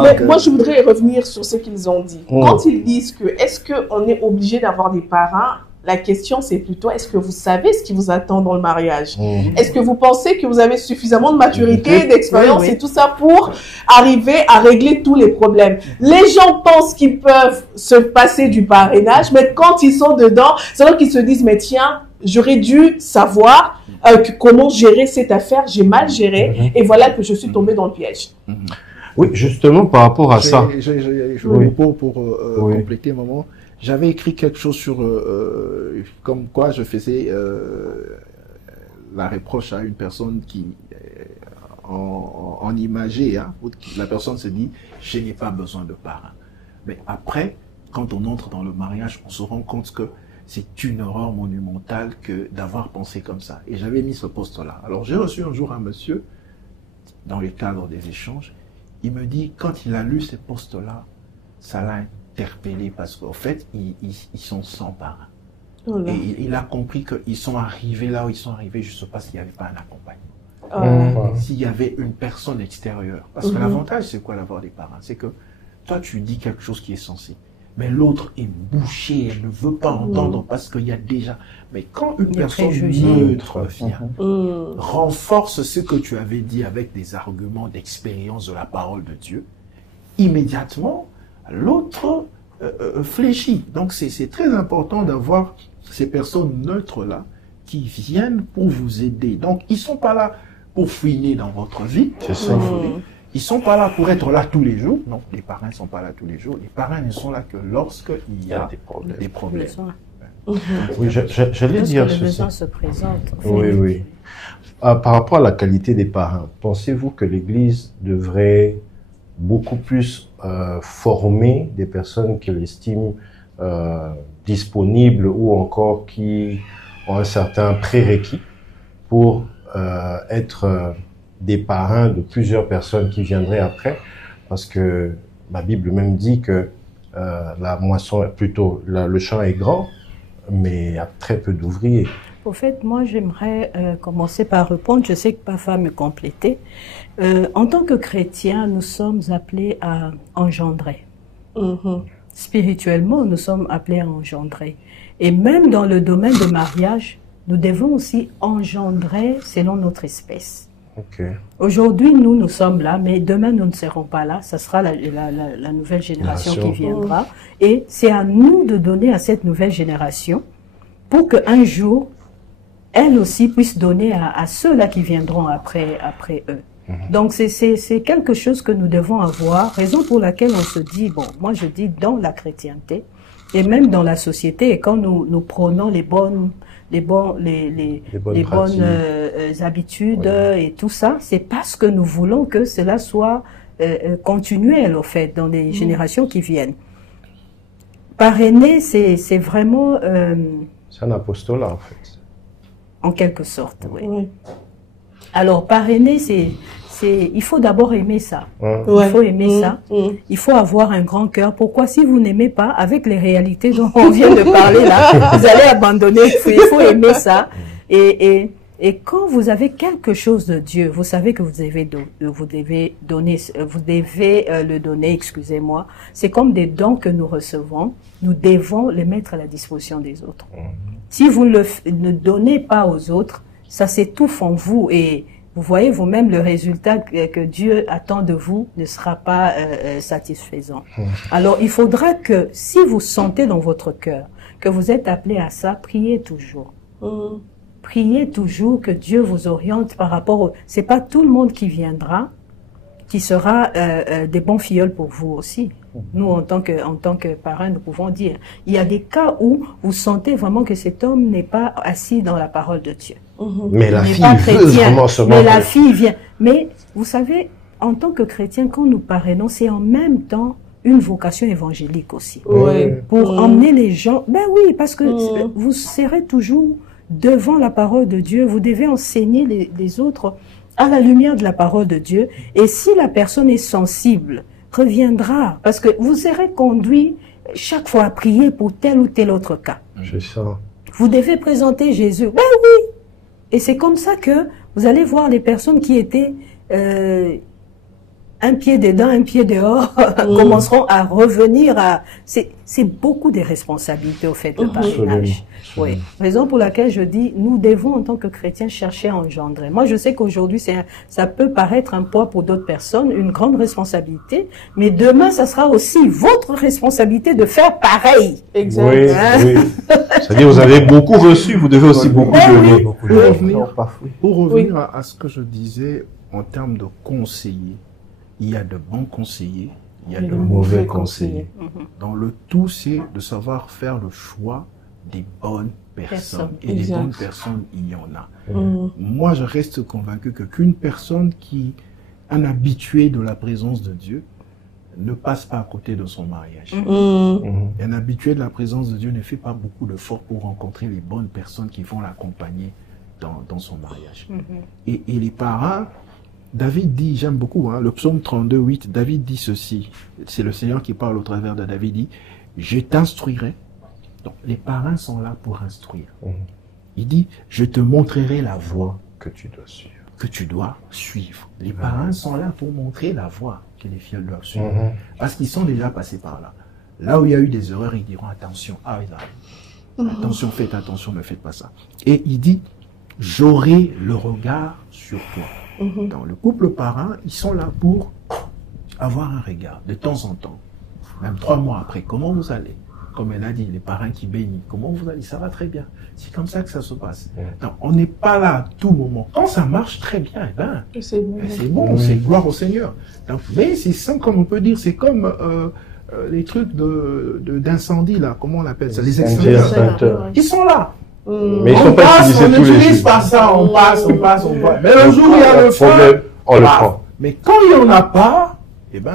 Mais moi, je voudrais revenir sur ce qu'ils ont dit. Quand ils disent que est-ce qu'on est obligé d'avoir des parrains, La question, c'est plutôt, est-ce que vous savez ce qui vous attend dans le mariage? Est-ce que vous pensez que vous avez suffisamment de maturité, d'expérience et tout ça pour arriver à régler tous les problèmes? Les gens pensent qu'ils peuvent se passer du parrainage, mais quand ils sont dedans, c'est alors qu'ils se disent, mais tiens, j'aurais dû savoir comment gérer cette affaire, j'ai mal géré, et voilà que je suis tombée dans le piège. Oui, justement, par rapport à ça. Pour compléter, maman, j'avais écrit quelque chose sur comme quoi je faisais la reproche à une personne qui en imagé, hein, où la personne se dit je n'ai pas besoin de parrain. Mais après, quand on entre dans le mariage, on se rend compte que c'est une erreur monumentale que d'avoir pensé comme ça. Et j'avais mis ce poste-là. Alors j'ai reçu un jour un monsieur dans le cadre des échanges. Il me dit quand il a lu ces postes-là, ça l'a interpellé parce qu'en fait, ils sont sans parrain. Et il a compris qu'ils sont arrivés là où ils sont arrivés juste parce qu'il n'y avait pas un accompagnement. S'il y avait une personne extérieure. Parce que l'avantage, c'est quoi d'avoir des parrains? C'est que toi, tu dis quelque chose qui est censé. Mais l'autre est bouché, elle ne veut pas entendre parce qu'il y a déjà... Mais quand une personne neutre vient, renforce ce que tu avais dit avec des arguments d'expérience de la parole de Dieu, immédiatement, l'autre fléchit. Donc c'est très important d'avoir ces personnes neutres-là qui viennent pour vous aider. Donc ils ne sont pas là pour fouiner dans votre vie. Ils ne sont pas là pour être là tous les jours. Non, les parrains ne sont pas là tous les jours. Les parrains ne sont là que lorsqu'il y a des problèmes. Oui, j'allais dire ceci. Les besoins se présentent. Oui. Par rapport à la qualité des parrains, pensez-vous que l'Église devrait beaucoup plus former des personnes qu'elle estime disponibles ou encore qui ont un certain prérequis pour être des parrains de plusieurs personnes qui viendraient après? Parce que la Bible même dit que la moisson, plutôt le champ est grand, mais il y a très peu d'ouvriers. Au fait, moi, j'aimerais commencer par répondre. Je sais que Pafa va me compléter. En tant que chrétiens, nous sommes appelés à engendrer. Spirituellement, nous sommes appelés à engendrer. Et même dans le domaine de mariage, nous devons aussi engendrer selon notre espèce. Aujourd'hui, nous sommes là, mais demain, nous ne serons pas là. Ce sera la nouvelle génération qui viendra. Et c'est à nous de donner à cette nouvelle génération pour qu'un jour, elle aussi puisse donner à ceux-là qui viendront après eux. Donc, c'est quelque chose que nous devons avoir, raison pour laquelle on se dit, bon, moi je dis dans la chrétienté, et même dans la société, et quand nous prônons les bonnes habitudes et tout ça, c'est parce que nous voulons que cela soit continuel, au fait, dans les générations qui viennent. Parrainer, c'est vraiment... c'est un apostolat, en fait. En quelque sorte, oui. Alors, parrainer, il faut d'abord aimer ça. Il faut aimer ça. Il faut avoir un grand cœur. Pourquoi? Si vous n'aimez pas, avec les réalités dont on vient de parler là, vous allez abandonner. Il faut aimer ça. Et quand vous avez quelque chose de Dieu, vous savez que vous devez le donner, excusez-moi. C'est comme des dons que nous recevons. Nous devons les mettre à la disposition des autres. Si vous ne donnez pas aux autres, ça s'étouffe en vous et vous voyez vous-même le résultat que Dieu attend de vous ne sera pas satisfaisant. Alors il faudra que si vous sentez dans votre cœur que vous êtes appelé à ça, priez toujours. Priez toujours que Dieu vous oriente par rapport au... C'est pas tout le monde qui viendra, qui sera des bons filleuls pour vous aussi. Nous, en tant que parents, nous pouvons dire, il y a des cas où vous sentez vraiment que cet homme n'est pas assis dans la parole de Dieu. Mais la fille veut vraiment se mais la fille vient. Mais vous savez, en tant que chrétien, quand nous parrainons, c'est en même temps une vocation évangélique aussi. Pour emmener les gens. Ben oui, parce que vous serez toujours devant la parole de Dieu. Vous devez enseigner les autres à la lumière de la parole de Dieu. Et si la personne est sensible, reviendra. Parce que vous serez conduit chaque fois à prier pour tel ou tel autre cas. C'est ça. Vous devez présenter Jésus. Ben oui. Et c'est comme ça que vous allez voir les personnes qui étaient un pied dedans, un pied dehors, commenceront à revenir à... C'est beaucoup de responsabilités au fait, le parrainage. Oui. Raison pour laquelle je dis, nous devons en tant que chrétiens chercher à engendrer. Moi, je sais qu'aujourd'hui, ça peut paraître un poids pour d'autres personnes, une grande responsabilité, mais demain, ça sera aussi votre responsabilité de faire pareil. Exactement. Oui, oui. C'est-à-dire, vous avez beaucoup reçu, vous devez aussi beaucoup donner. Pour revenir à ce que je disais en termes de conseillers, il y a de bons conseillers, il y a de mauvais conseillers. Dans le tout, c'est de savoir faire le choix des bonnes personnes. Et des bonnes personnes, il y en a. Moi, je reste convaincu qu'une personne un habitué de la présence de Dieu, ne passe pas à côté de son mariage. Un habitué de la présence de Dieu ne fait pas beaucoup d'efforts pour rencontrer les bonnes personnes qui vont l'accompagner dans son mariage. Et les parents, David dit, j'aime beaucoup, le psaume 32, 8, David dit ceci, c'est le Seigneur qui parle au travers de David, dit, je t'instruirai. Donc les parents sont là pour instruire. Il dit, je te montrerai la voie que tu dois suivre. Les parents sont là pour montrer la voie que les filles doivent suivre. Parce qu'ils sont déjà passés par là. Là où il y a eu des erreurs, ils diront, attention, attention, faites attention, ne faites pas ça. Et il dit, j'aurai le regard sur toi. Dans le couple parent, ils sont là pour avoir un regard de temps en temps, même 3 mois après. Comment vous allez? Comme elle a dit, les parents qui bénissent. Comment vous allez? Ça va très bien. C'est comme ça que ça se passe. Donc, on n'est pas là à tout moment. Quand ça marche très bien, c'est bon, c'est gloire au Seigneur. Donc, mais c'est ça, comme on peut dire, c'est comme les trucs d'incendie là. Comment on appelle ça? Les extincteurs. Ils sont là. Mais ils sont pas utilisés tous les jours. On n'utilise pas ça, on passe. Mais le jour où il y a le feu, on le prend. Mais quand il n'y en a pas,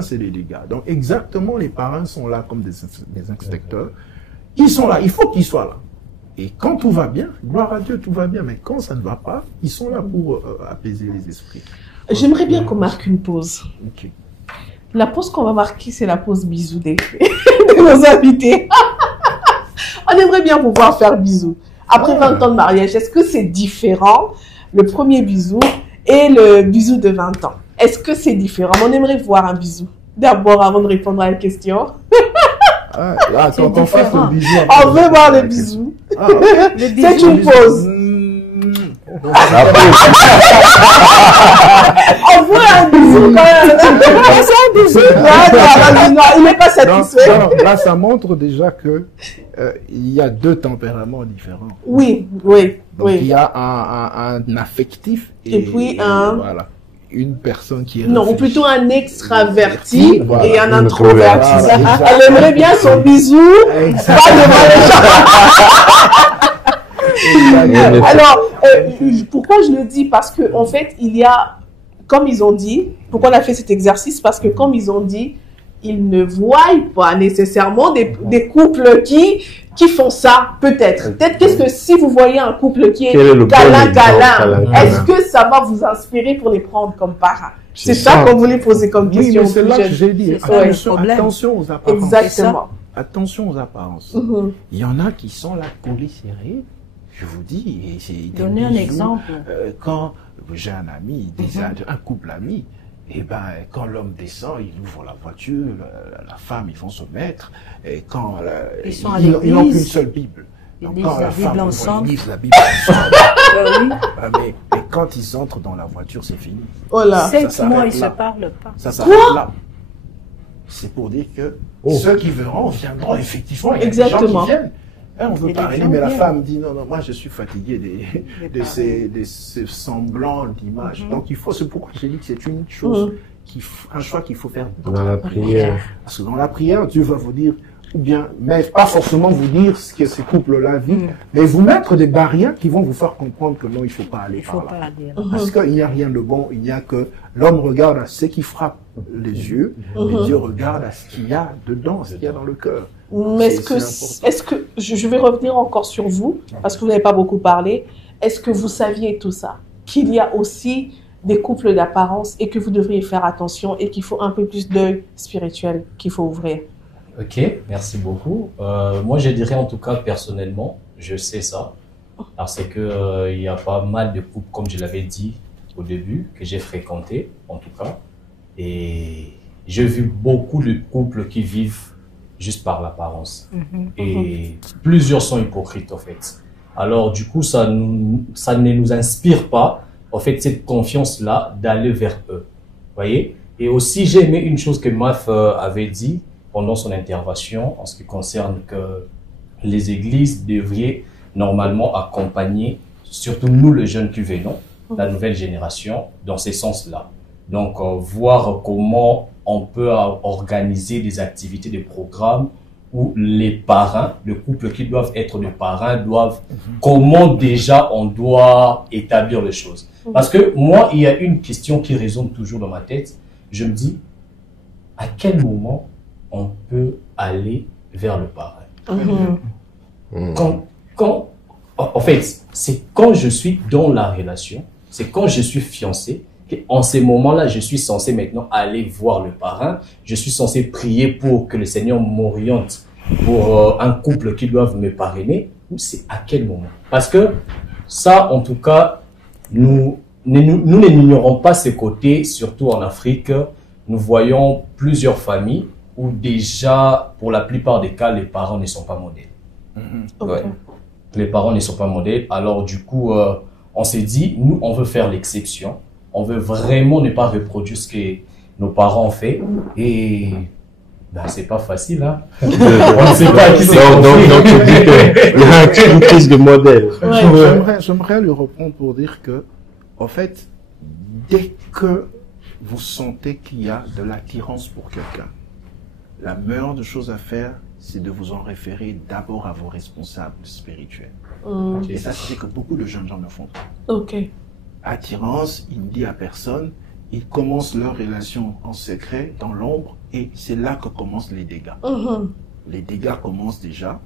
c'est des dégâts. Donc exactement, les parents sont là comme des inspecteurs. Ils sont là, il faut qu'ils soient là. Et quand tout va bien, gloire à Dieu, tout va bien. Mais quand ça ne va pas, ils sont là pour apaiser les esprits. J'aimerais bien qu'on marque une pause. La pause qu'on va marquer, c'est la pause bisous de nos invités. On aimerait bien pouvoir faire bisous. Après 20 ans de mariage, est-ce que c'est différent, le premier bisou et le bisou de 20 ans? Est-ce que c'est différent? On aimerait voir un bisou. D'abord, avant de répondre à la question. Là, quand on fasse le bisou. On veut voir le bisou. C'est une pause. On veut un bisou quand même. C'est un bisou. Non, il n'est pas satisfait. Là, ça montre déjà que il y a 2 tempéraments différents. Oui. Donc, il y a un affectif et puis un... Voilà. Une personne qui est... Non, ou plutôt un extraverti et un introverti. Elle aimerait bien son bisou. Pas devant les gens. Alors, pourquoi je le dis? Parce que en fait, il y a, comme ils ont dit, pourquoi on a fait cet exercice? Parce que comme ils ont dit, ils ne voient pas nécessairement des couples qui font ça, peut-être. Peut-être qu'est-ce que si vous voyez un couple qui est câlin, est-ce que ça va vous inspirer pour les prendre comme parents? C'est ça qu'on voulait poser comme question. Oui, mais c'est là que j'ai dit, attention aux apparences. Exactement. Attention aux apparences. Il y en a qui sont là, collés serrés. Je vous dis, donnez un exemple. Quand j'ai un ami, un couple ami, quand l'homme descend, il ouvre la voiture, la femme, ils vont se mettre, et quand ils n'ont qu'une seule Bible. Donc, quand la Bible ensemble. Ils lisent la Bible ensemble. mais quand ils entrent dans la voiture, c'est fini. Oh là. 7 mois, ils ne se parlent pas. Ça s'arrête là. C'est pour dire que ceux qui verront viendront effectivement. Il y a des gens qui viennent. On veut parler, mais la femme dit non, moi je suis fatigué de ces semblants d'images. Donc c'est pourquoi j'ai dit que c'est une chose, un choix qu'il faut faire dans la prière. Parce que dans la prière, Dieu va vous dire, ou bien, mais pas forcément vous dire ce que ces couples-là vivent, mais vous mettre des barrières qui vont vous faire comprendre que non, il ne faut pas aller par là. Parce qu'il n'y a rien de bon, il n'y a que l'homme regarde à ce qui frappe les yeux, et Dieu regarde à ce qu'il y a dedans, ce qu'il y a dans le cœur. Mais est-ce que je vais revenir encore sur vous, parce que vous n'avez pas beaucoup parlé, est-ce que vous saviez tout ça? Qu'il y a aussi des couples d'apparence et que vous devriez faire attention et qu'il faut un peu plus d'œil spirituel qu'il faut ouvrir? Ok, merci beaucoup. Moi, je dirais en tout cas personnellement, je sais ça, parce que il y a pas mal de couples, comme je l'avais dit au début, que j'ai fréquenté, en tout cas, Et j'ai vu beaucoup de couples qui vivent juste par l'apparence. Et plusieurs sont hypocrites, en fait. Alors, du coup, ça ne nous inspire pas, en fait, cette confiance-là d'aller vers eux. Voyez? Et aussi, j'ai aimé une chose que Maf avait dit pendant son intervention en ce qui concerne que les églises devraient normalement accompagner, surtout nous, les jeunes qui venons, la nouvelle génération, dans ces sens-là. Donc, voir comment on peut organiser des activités, des programmes où les parrains, le couple qui doivent être des parrains, doivent, comment déjà on doit établir les choses. Parce que moi, il y a une question qui résonne toujours dans ma tête. Je me dis, à quel moment on peut aller vers le parrain? En fait, c'est quand je suis dans la relation, c'est quand je suis fiancé, qu'en ces moments-là, je suis censé maintenant aller voir le parrain, je suis censé prier pour que le Seigneur m'oriente pour un couple qui doivent me parrainer, ou c'est à quel moment? Parce que ça, en tout cas, nous n'ignorons pas ces côtés, surtout en Afrique. Nous voyons plusieurs familles où déjà, pour la plupart des cas, les parents ne sont pas modèles. Ouais. Les parents ne sont pas modèles. Alors du coup, on s'est dit, nous, on veut faire l'exception. On veut vraiment ne pas reproduire ce que nos parents ont fait. Et ben, c'est pas facile, hein. On ne sait pas qui c'est. Donc tu dis qu'il y a une crise de modèle. J'aimerais lui répondre pour dire que, en fait, dès que vous sentez qu'il y a de l'attirance pour quelqu'un, la meilleure des choses à faire, c'est de vous en référer d'abord à vos responsables spirituels. Et ça, c'est que beaucoup de jeunes gens ne font pas. Attirance, il ne dit à personne, ils commencent leur relation en secret, dans l'ombre, et c'est là que commencent les dégâts. Les dégâts commencent déjà,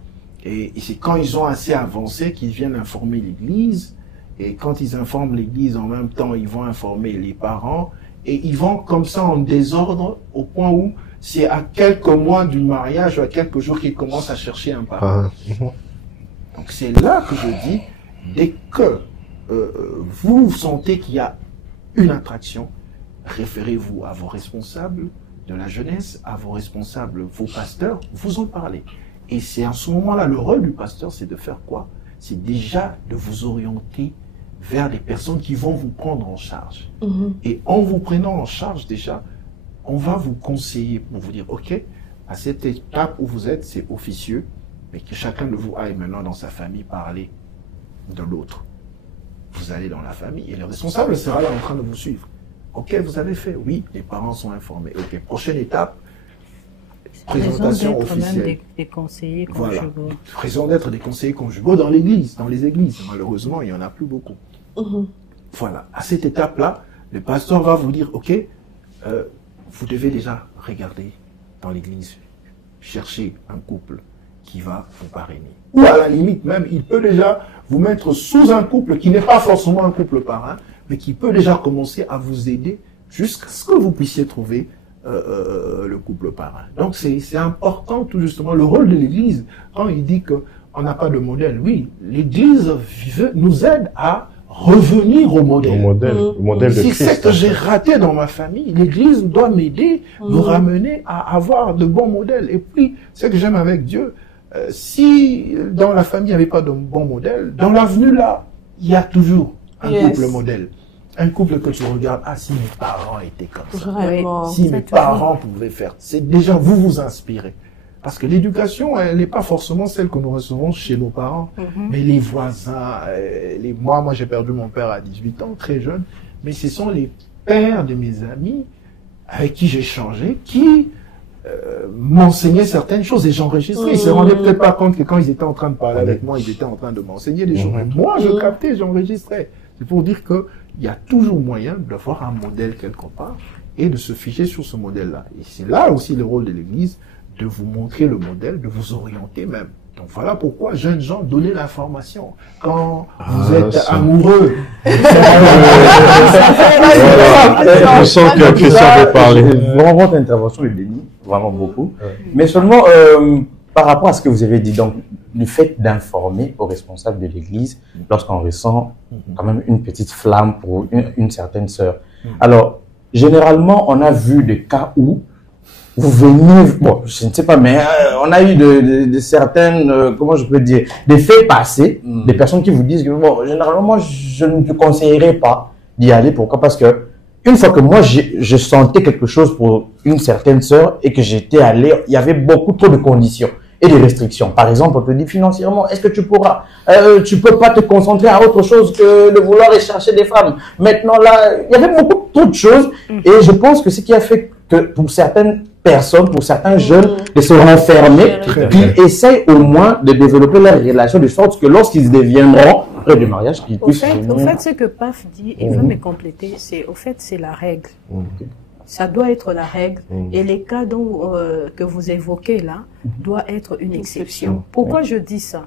et c'est quand ils ont assez avancé qu'ils viennent informer l'Église, et quand ils informent l'Église, en même temps, ils vont informer les parents, et ils vont comme ça en désordre, au point où c'est à quelques mois du mariage, ou à quelques jours qu'ils commencent à chercher un parent. Donc c'est là que je dis, dès que vous sentez qu'il y a une attraction, référez-vous à vos responsables de la jeunesse, à vos responsables, vos pasteurs, vous en parlez. Et c'est à ce moment-là, le rôle du pasteur, c'est de faire quoi? C'est déjà de vous orienter vers des personnes qui vont vous prendre en charge. Et en vous prenant en charge déjà, on va vous conseiller pour vous dire, ok, à cette étape où vous êtes, c'est officieux, mais que chacun de vous aille maintenant dans sa famille parler de l'autre. Vous allez dans la famille et le responsable sera là en train de vous suivre. Ok, vous avez fait, oui, les parents sont informés. Ok, prochaine étape, présentation officielle. Même des conseillers conjugaux. Voilà, raison d'être des conseillers conjugaux dans l'église, dans les églises. Malheureusement, il n'y en a plus beaucoup. Voilà, à cette étape-là, le pasteur va vous dire, ok, vous devez déjà regarder dans l'église, chercher un couple qui va vous parrainer. Ou à la limite même, il peut déjà vous mettre sous un couple qui n'est pas forcément un couple parrain, mais qui peut déjà commencer à vous aider jusqu'à ce que vous puissiez trouver le couple parrain. Donc c'est important tout justement le rôle de l'Église quand il dit qu'on n'a pas de modèle. Oui, l'Église nous aide à revenir au modèle. Au modèle de si Christ. c'est que j'ai raté dans ma famille, l'Église doit m'aider, nous ramener à avoir de bons modèles. Et puis, ce que j'aime avec Dieu, si dans la famille il n'y avait pas de bons modèles, dans l'avenue là, il y a toujours un couple modèle. Un couple que tu regardes, ah si mes parents étaient comme ça, Vraiment. si mes parents pouvaient faire, c'est déjà vous inspirez. Parce que l'éducation, elle n'est pas forcément celle que nous recevons chez nos parents, mais les voisins, moi j'ai perdu mon père à 18 ans, très jeune, mais ce sont les pères de mes amis avec qui j'ai changé, qui m'enseignaient certaines choses et j'enregistrais. Ils se rendaient peut-être pas compte que quand ils étaient en train de parler avec moi, ils étaient en train de m'enseigner des choses. Moi, je captais, j'enregistrais. C'est pour dire que il y a toujours moyen d'avoir un modèle quelque part et de se figer sur ce modèle-là. Et c'est là aussi le rôle de l'Église, de vous montrer le modèle, de vous orienter même. Donc voilà pourquoi, jeunes gens, donnez l'information. Quand vous êtes amoureux... Je sens que Christian peut parler. Vraiment, votre intervention est bénie, vraiment beaucoup. Mais seulement, par rapport à ce que vous avez dit, donc, le fait d'informer aux responsables de l'Église lorsqu'on ressent quand même une petite flamme pour une certaine sœur. Alors, généralement, on a vu des cas où vous venez, bon, je ne sais pas, mais on a eu de certaines, comment je peux dire, des faits passés, des personnes qui vous disent que, bon, généralement, moi, je ne te conseillerais pas d'y aller. Pourquoi? Parce que, une fois que moi, je sentais quelque chose pour une certaine sœur et que j'étais allé, il y avait beaucoup trop de conditions et des restrictions. Par exemple, on te dit financièrement, est-ce que tu pourras, tu peux pas te concentrer à autre chose que de vouloir aller chercher des femmes. Maintenant, là, il y avait beaucoup trop de choses et je pense que ce qui a fait que pour certaines personnes, pour certains jeunes, de se renfermer, qu'ils essayent au moins de développer leur relation de sorte que lorsqu'ils deviendront près du mariage, qu'ils puissent... Au fait, ce que Paf dit, il veut me compléter, c'est, au fait, c'est la règle. Ça doit être la règle. Et les cas dont, que vous évoquez là, doit être une exception. Pourquoi je dis ça?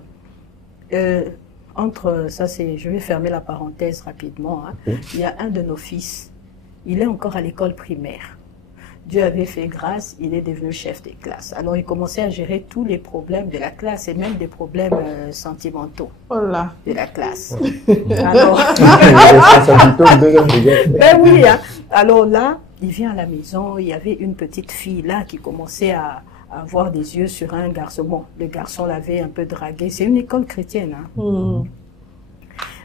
Ça c'est, je vais fermer la parenthèse rapidement. Il y a un de nos fils, il est encore à l'école primaire. Dieu avait fait grâce, il est devenu chef de classe. Alors il commençait à gérer tous les problèmes de la classe et même des problèmes sentimentaux de la classe. Alors, ben oui, hein. Alors là, il vient à la maison, il y avait une petite fille là qui commençait à avoir des yeux sur un garçon. Bon, le garçon l'avait un peu dragué. C'est une école chrétienne. Hein.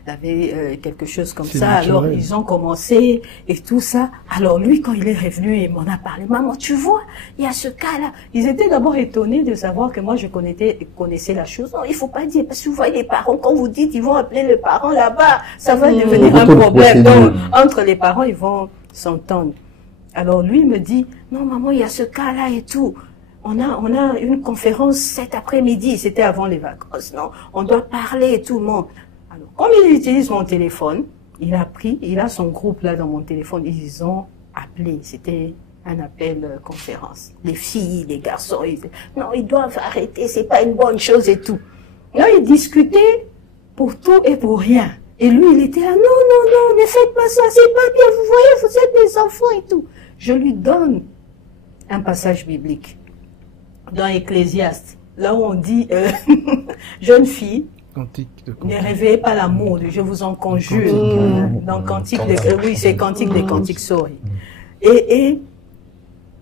Il avait quelque chose comme ça. Naturel. Alors, ils ont commencé et tout ça. Alors, lui, quand il est revenu, il m'en a parlé. Maman, tu vois, il y a ce cas-là. Ils étaient d'abord étonnés de savoir que moi, je connaissais la chose. Non, il faut pas dire, parce que vous voyez les parents, quand vous dites, ils vont appeler le parent là-bas, ça va devenir un problème. Donc, entre les parents, ils vont s'entendre. Alors, lui, il me dit, non, maman, il y a ce cas-là et tout. On a une conférence cet après-midi. C'était avant les vacances, non? On doit parler et tout le monde. Alors, comme il utilise mon téléphone, il a son groupe là dans mon téléphone, ils ont appelé, c'était un appel conférence. Les filles, les garçons, non, ils doivent arrêter, c'est pas une bonne chose et tout. Là, ils discutaient pour tout et pour rien. Et lui, il était là, non, ne faites pas ça, c'est pas bien, vous voyez, vous êtes des enfants et tout. Je lui donne un passage biblique dans Ecclésiaste, là où on dit, jeune fille, ne réveillez pas l'amour, je vous en conjure. Dans Cantique oui, c'est Cantique des Cantiques, sorry. Et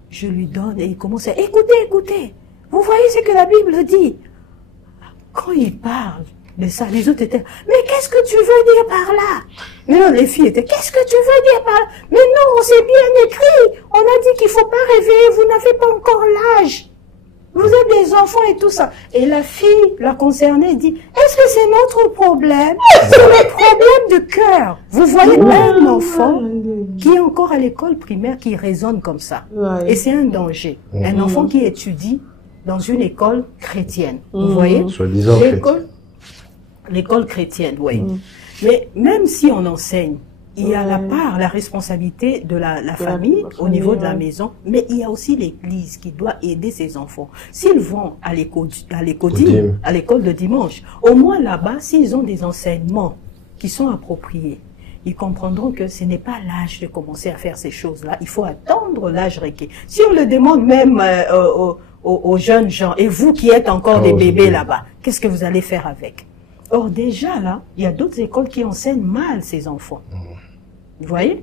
je lui donne et il commence à écoutez, vous voyez ce que la Bible dit. Quand il parle de ça, les autres étaient, mais qu'est-ce que tu veux dire par là? Mais non, les filles étaient, qu'est-ce que tu veux dire par là? Mais non, c'est bien écrit, on a dit qu'il faut pas rêver, vous n'avez pas encore l'âge. Vous êtes des enfants et tout ça. Et la fille, la concernée, dit, est-ce que c'est notre problème? C'est le problème de cœur. Vous voyez un enfant qui est encore à l'école primaire qui raisonne comme ça. Et c'est un danger. Un enfant qui étudie dans une école chrétienne. Vous voyez? L'école chrétienne, oui. Mais même si on enseigne, il y a la responsabilité de la famille au niveau de la maison, mais il y a aussi l'Église qui doit aider ses enfants. S'ils vont à l'école de dimanche, au moins là-bas, s'ils ont des enseignements qui sont appropriés, ils comprendront que ce n'est pas l'âge de commencer à faire ces choses-là. Il faut attendre l'âge requis. Si on le demande même aux jeunes gens, et vous qui êtes encore des bébés là-bas, qu'est-ce que vous allez faire avec? Or déjà là, il y a d'autres écoles qui enseignent mal ces enfants. Vous voyez?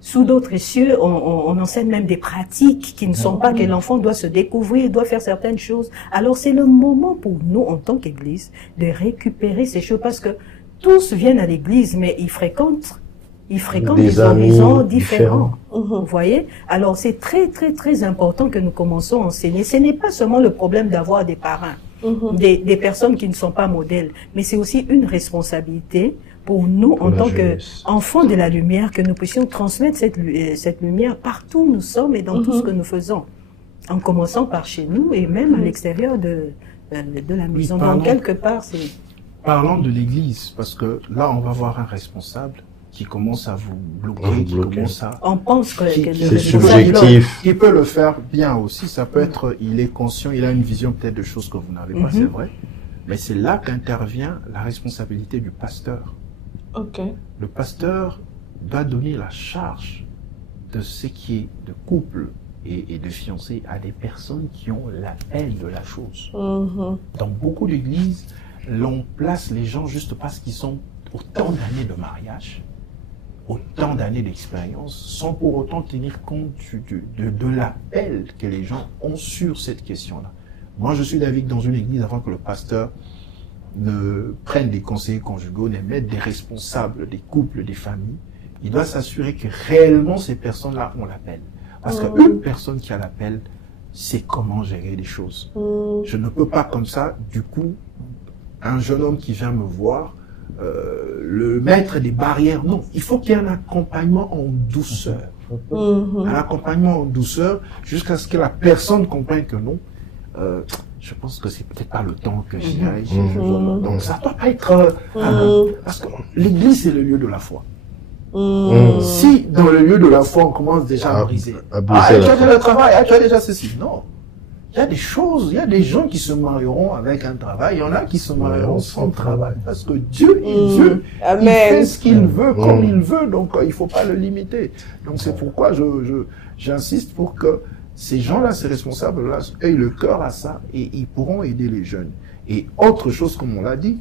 Sous d'autres cieux, on enseigne même des pratiques qui ne sont pas que l'enfant doit se découvrir, doit faire certaines choses. Alors c'est le moment pour nous, en tant qu'Église, de récupérer ces choses parce que tous viennent à l'Église, mais ils fréquentent des horizons différents. Vous voyez? Alors c'est très, très, très important que nous commençons à enseigner. Ce n'est pas seulement le problème d'avoir des parrains, des personnes qui ne sont pas modèles, mais c'est aussi une responsabilité pour nous, en tant qu'enfants de la lumière, que nous puissions transmettre cette lumière partout où nous sommes et dans tout ce que nous faisons. En commençant par chez nous et même à l'extérieur de la maison. Donc, quelque part, c'est... Parlons de l'Église, parce que là, on va voir un responsable qui commence à vous bloquer, qui commence à... On pense que c'est subjectif. Il peut le faire bien aussi, ça peut être, il est conscient, il a une vision peut-être de choses que vous n'avez pas, c'est vrai. Mais c'est là qu'intervient la responsabilité du pasteur. Le pasteur doit donner la charge de ce qui est de couple et de fiancés à des personnes qui ont l'appel de la chose. Dans beaucoup d'églises, l'on place les gens juste parce qu'ils sont au temps d'années de mariage. autant d'années d'expérience sans pour autant tenir compte de l'appel que les gens ont sur cette question-là. Moi, je suis d'avis que dans une église, avant que le pasteur ne prenne des conseillers conjugaux, ne mette des responsables des couples, des familles, il doit s'assurer que réellement ces personnes-là ont l'appel. Parce qu'une personne qui a l'appel sait comment gérer les choses. Je ne peux pas comme ça, du coup, un jeune homme qui vient me voir, le mettre des barrières. Non, il faut qu'il y ait un accompagnement en douceur. Un accompagnement en douceur jusqu'à ce que la personne comprenne que non. Je pense que c'est peut-être pas le temps que j'y aille. Donc ça doit pas être... parce que l'église, c'est le lieu de la foi. Si dans le lieu de la foi, on commence déjà à briser. Tu as déjà le travail, tu as déjà ceci. Non. Il y a des choses, il y a des gens qui se marieront avec un travail, il y en a qui se marieront sans travail. Parce que Dieu est Dieu. Il fait ce qu'il veut, comme il veut, donc il faut pas le limiter. Donc c'est pourquoi j'insiste pour que ces gens-là, ces responsables-là, aient le cœur à ça et ils pourront aider les jeunes. Et autre chose, comme on l'a dit,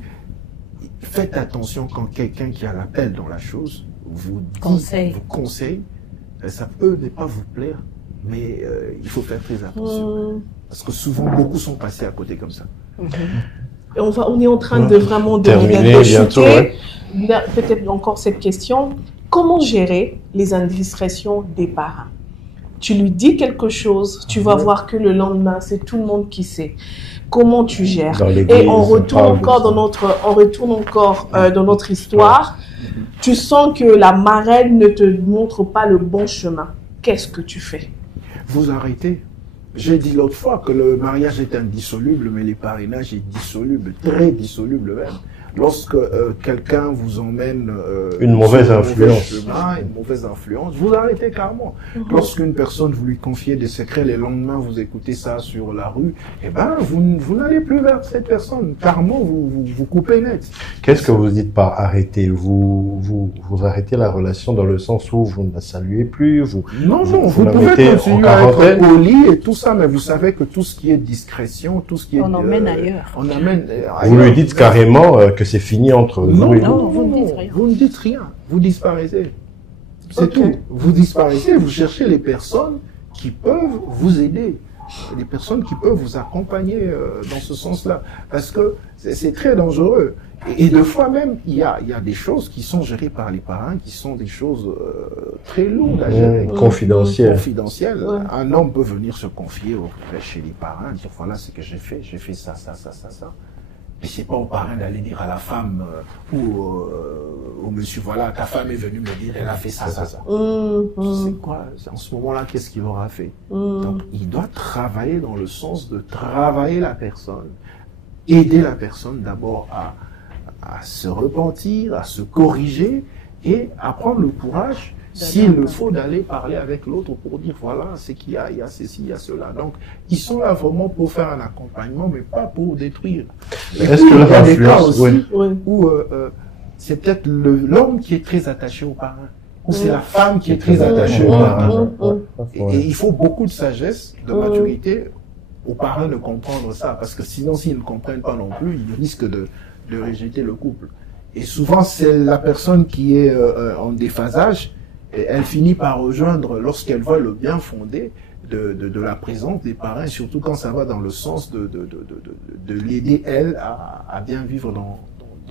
faites attention quand quelqu'un qui a l'appel dans la chose vous conseille, ça peut ne pas vous plaire, mais il faut faire très attention. Parce que souvent, beaucoup sont passés à côté comme ça. Et on est en train de vraiment terminer bientôt. Peut-être encore cette question. Comment gérer les indiscrétions des parents? Tu lui dis quelque chose, tu vas voir que le lendemain, c'est tout le monde qui sait. Comment tu gères? Et on retourne encore dans notre histoire. Tu sens que la marraine ne te montre pas le bon chemin. Qu'est-ce que tu fais? Vous arrêtez. J'ai dit l'autre fois que le mariage est indissoluble, mais les parrainages est dissoluble, très dissoluble même. Lorsque quelqu'un vous emmène une mauvaise influence, une mauvaise influence, vous arrêtez carrément. Lorsqu'une personne vous lui confiez des secrets, le lendemain vous écoutez ça sur la rue, eh ben vous n'allez plus vers cette personne. Carrément vous coupez net. Qu'est-ce que vous dites par arrêter? Vous arrêtez la relation dans le sens où vous ne la saluez plus, vous pouvez continuer à être poli et tout ça, mais vous savez que tout ce qui est discrétion, tout ce qui est on emmène ailleurs. Vous lui dites carrément que c'est fini entre vous. Non, vous ne dites rien. Vous disparaissez. C'est tout. Vous disparaissez, vous cherchez les personnes qui peuvent vous aider. Les personnes qui peuvent vous accompagner dans ce sens-là. Parce que c'est très dangereux. Et de fois même, il y a des choses qui sont gérées par les parents, qui sont des choses très lourdes à gérer. Confidentielles. Ouais. Un homme peut venir se confier chez les parents, dire voilà ce que j'ai fait ça. Mais c'est pas au parrain d'aller dire à la femme ou au monsieur, voilà, ta femme est venue me dire, elle a fait ça. C'est quoi? En ce moment-là, qu'est-ce qu'il aura fait? Donc, il doit travailler dans le sens de travailler la personne, aider la personne d'abord à se repentir, à se corriger et à prendre le courage, s'il le faut, d'aller parler avec l'autre pour dire voilà, c'est qu'il y a ceci, il y a cela. Donc, ils sont là vraiment pour faire un accompagnement, mais pas pour détruire. Est-ce que il y a des cas aussi où c'est peut-être l'homme qui est très attaché au parrain, ou c'est la femme qui est très attachée au parrain. Et il faut beaucoup de sagesse, de maturité aux parrains de comprendre ça, parce que sinon, s'ils ne comprennent pas non plus, ils risquent de rejeter le couple. Et souvent, c'est la personne qui est en déphasage. Et elle finit par rejoindre, lorsqu'elle voit le bien fondé de la présence des parrains, surtout quand ça va dans le sens de l'aider, elle, à bien vivre dans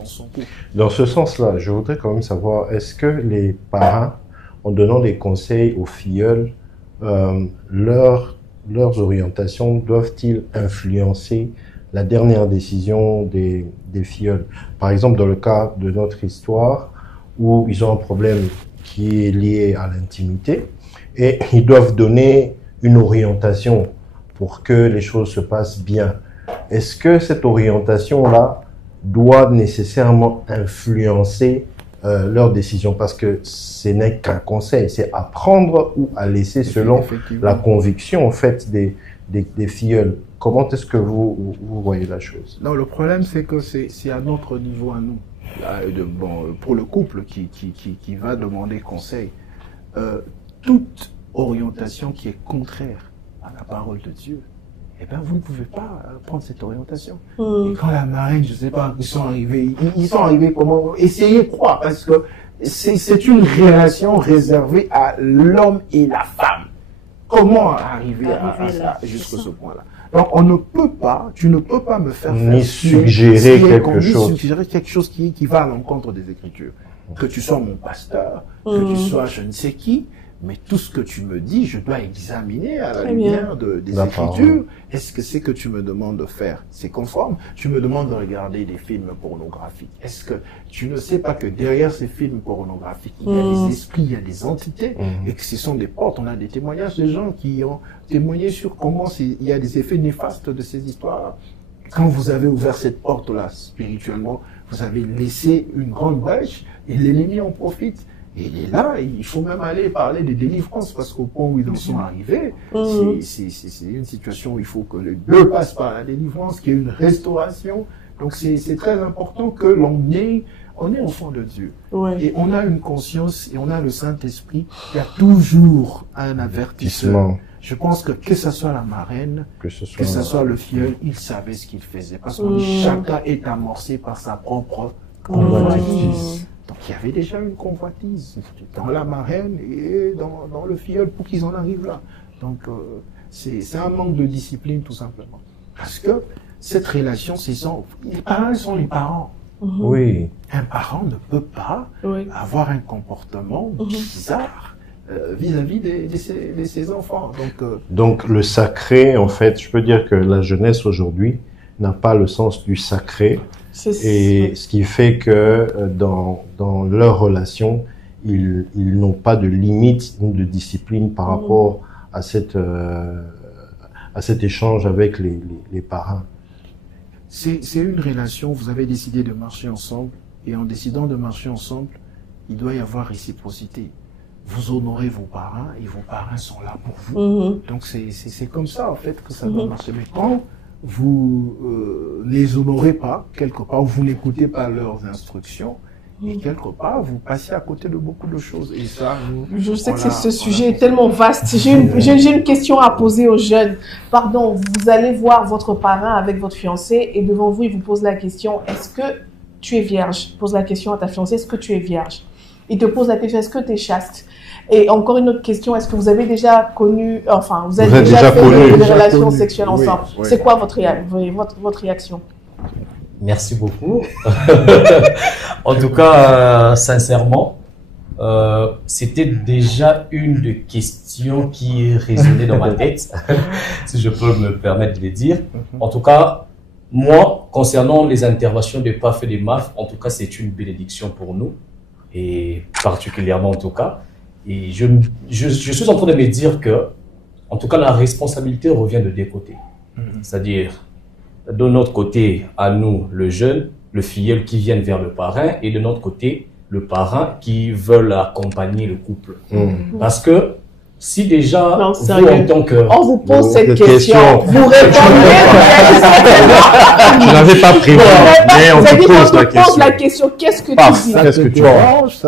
son couple. Dans ce sens-là, je voudrais quand même savoir, est-ce que les parrains, en donnant des conseils aux filleuls, leurs orientations doivent-ils influencer la dernière décision des filleuls? Par exemple, dans le cas de notre histoire, où ils ont un problème qui est lié à l'intimité, et ils doivent donner une orientation pour que les choses se passent bien. Est-ce que cette orientation-là doit nécessairement influencer leur décision? Parce que ce n'est qu'un conseil, c'est à prendre ou à laisser selon la conviction en fait des filleuls. Comment est-ce que vous voyez la chose? Non, le problème c'est que c'est à notre niveau à nous. Pour le couple qui va demander conseil, toute orientation qui est contraire à la parole de Dieu, eh ben vous ne pouvez pas prendre cette orientation. Et quand la marraine, je sais pas, ils sont arrivés comment? Essayez de croire, parce que c'est une relation réservée à l'homme et la femme. Comment arriver à ça, jusqu'à ce point-là? Donc, tu ne peux pas me faire suggérer quelque chose qui va à l'encontre des Écritures. Que tu sois mon pasteur, que tu sois je ne sais qui, mais tout ce que tu me dis, je dois examiner à la lumière des Écritures. Est-ce que c'est que tu me demandes de faire, c'est conforme? Tu me demandes de regarder des films pornographiques. Est-ce que tu ne sais pas que derrière ces films pornographiques, il y a des esprits, il y a des entités, et que ce sont des portes? On a des témoignages de gens qui ont témoigné sur comment il y a des effets néfastes de ces histoires. Quand vous avez ouvert cette porte-là spirituellement, vous avez laissé une grande brèche et l'ennemi en profite. Et là, il faut même aller parler de délivrance parce qu'au point où ils en sont arrivés, c'est une situation où il faut que les deux passent par la délivrance, qu'il y ait une restauration. Donc c'est très important que on est enfant de Dieu. Ouais. Et on a une conscience et on a le Saint-Esprit qui a toujours un avertissement. Je pense que ce soit la marraine, que ce soit le filleul, il savait ce qu'il faisait. Parce que chacun est amorcé par sa propre convoitise. Donc il y avait déjà une convoitise dans la marraine et dans le filleul pour qu'ils en arrivent là. Donc c'est un manque de discipline tout simplement. Parce que cette relation, les parents sont les parents. Oui. Un parent ne peut pas avoir un comportement bizarre vis-à-vis de ses enfants. Donc le sacré, en fait, je peux dire que la jeunesse aujourd'hui n'a pas le sens du sacré. Et ce qui fait que dans leur relation, ils n'ont pas de limite ou de discipline par rapport à cet échange avec les parents. C'est une relation, vous avez décidé de marcher ensemble, et en décidant de marcher ensemble, il doit y avoir réciprocité. Vous honorez vos parents, et vos parents sont là pour vous. Donc c'est comme ça, en fait, que ça doit marcher. Mais quand vous les honorez pas, quelque part, vous n'écoutez pas leurs instructions, et quelque part, vous passez à côté de beaucoup de choses. Et ça, je sais que ce sujet est tellement vaste. J'ai une question à poser aux jeunes. Pardon, vous allez voir votre parrain avec votre fiancé, et devant vous, il vous pose la question, est-ce que tu es vierge? Pose la question à ta fiancée, est-ce que tu es vierge? Il te pose la question, est-ce que tu es chaste? Et encore une autre question, est-ce que vous avez déjà connu, enfin, vous avez déjà fait des relations sexuelles ensemble? Oui. C'est quoi votre réaction? Merci beaucoup. En tout cas, sincèrement, c'était déjà une des questions qui résonnait dans ma tête, si je peux me permettre de le dire. En tout cas, moi, concernant les interventions des PAF et des MAF, en tout cas, c'est une bénédiction pour nous, et particulièrement en tout cas. Et je suis en train de me dire que, en tout cas, la responsabilité revient de deux côtés. C'est-à-dire, de notre côté, à nous, le jeune, le filleul qui viennent vers le parrain, et de notre côté, le parrain qui veulent accompagner le couple. Parce que, si déjà, non, vous en tant que... On vous pose cette question, vous répondez, je n'avais pas prévu, mais on te pose la question. Qu'est-ce que tu dis? Qu'est-ce que tu penses?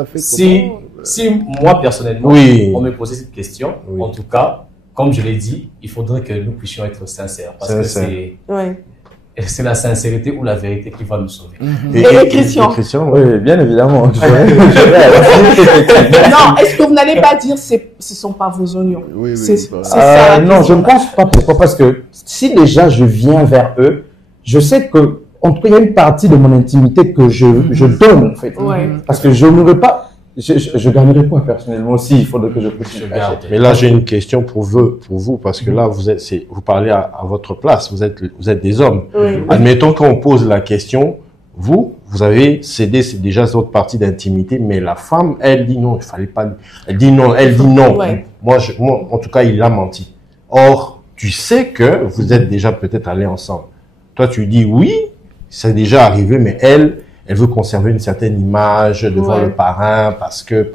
Si moi, personnellement, on me posait cette question, en tout cas, comme je l'ai dit, il faudrait que nous puissions être sincères. Parce que c'est la sincérité ou la vérité qui va nous sauver. Et Christian? Oui, bien évidemment. Non, est-ce que vous n'allez pas dire ce ne sont pas vos oignons? C'est ça. Non, je ne pense pas. Pourquoi? Parce que si déjà je viens vers eux, je sais que, en tout cas, il y a une partie de mon intimité que je donne, en fait. Parce que je n'aurais pas. Je gagnerai quoi personnellement aussi, il faudrait que je puisse garder. Mais là, j'ai une question pour vous, parce que là, vous parlez à votre place, vous êtes des hommes. Admettons qu'on pose la question, vous avez cédé, c'est déjà votre partie d'intimité, mais la femme, elle dit non, il fallait pas, elle dit non. Moi, en tout cas, il a menti. Or, tu sais que vous êtes déjà peut-être allés ensemble. Toi, tu dis oui, c'est déjà arrivé, mais elle veut conserver une certaine image devant le parrain parce que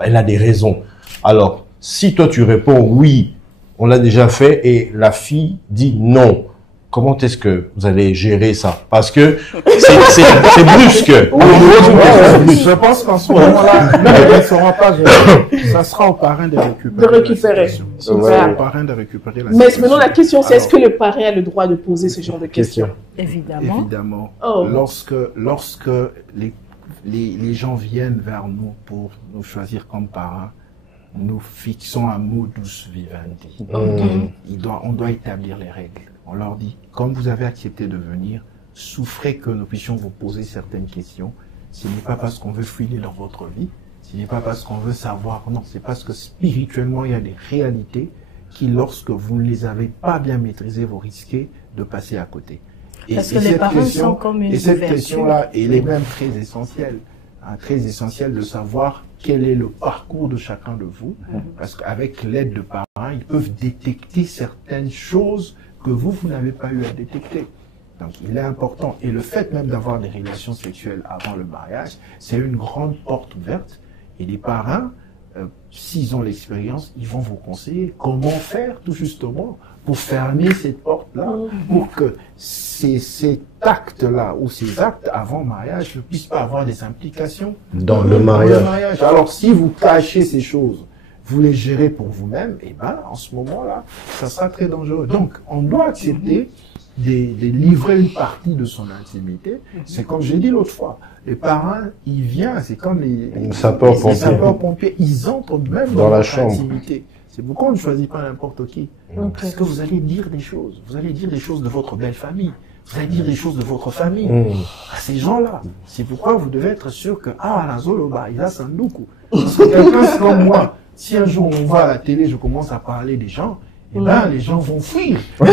elle a des raisons. Alors, si toi tu réponds oui, on l'a déjà fait, et la fille dit non, comment est-ce que vous allez gérer ça? Parce que c'est brusque. Je pense qu'en ce moment-là, elle ne saura pas gérer. Ça sera au parrain de récupérer. Au parrain de récupérer la situation. Mais maintenant, la question, c'est est-ce que le parrain a le droit de poser ce genre de questions? Évidemment. Lorsque les gens viennent vers nous pour nous choisir comme parents, nous fixons un modus vivendi. On doit établir les règles. On leur dit, comme vous avez accepté de venir, souffrez que nous puissions vous poser certaines questions. Ce n'est pas parce qu'on veut fouiller dans votre vie, ce n'est pas parce qu'on veut savoir, non, c'est parce que spirituellement, il y a des réalités qui, lorsque vous ne les avez pas bien maîtrisées, vous risquez de passer à côté. Parce que les parents sont comme une ouverture. Et cette question-là, elle est même très essentielle. Très essentiel de savoir quel est le parcours de chacun de vous, parce qu'avec l'aide de parents, ils peuvent détecter certaines choses que vous n'avez pas eu à détecter. Donc il est important, et le fait même d'avoir des relations sexuelles avant le mariage, c'est une grande porte ouverte, et les parents, s'ils ont l'expérience, ils vont vous conseiller comment faire tout justement pour fermer cette porte-là, pour que ces actes-là ou ces actes avant mariage ne puissent pas avoir des implications dans le mariage. Alors si vous cachez ces choses, vous les gérez pour vous-même, et ben en ce moment-là, ça sera très dangereux. Donc on doit accepter de livrer une partie de son intimité. C'est comme j'ai dit l'autre fois, les parents, ils viennent, c'est comme les sapeurs-pompiers, ils entrent même dans la chambre. Intimité. C'est pourquoi on ne choisit pas n'importe qui. Parce que vous allez dire des choses. Vous allez dire des choses de votre belle famille. Vous allez dire des choses de votre famille. À ces gens-là. C'est pourquoi vous devez être sûr que, la Zoloba, il a Sanduku. Parce que quelqu'un comme moi, si un jour on voit à la télé, je commence à parler des gens, eh ben, les gens vont fuir. Il y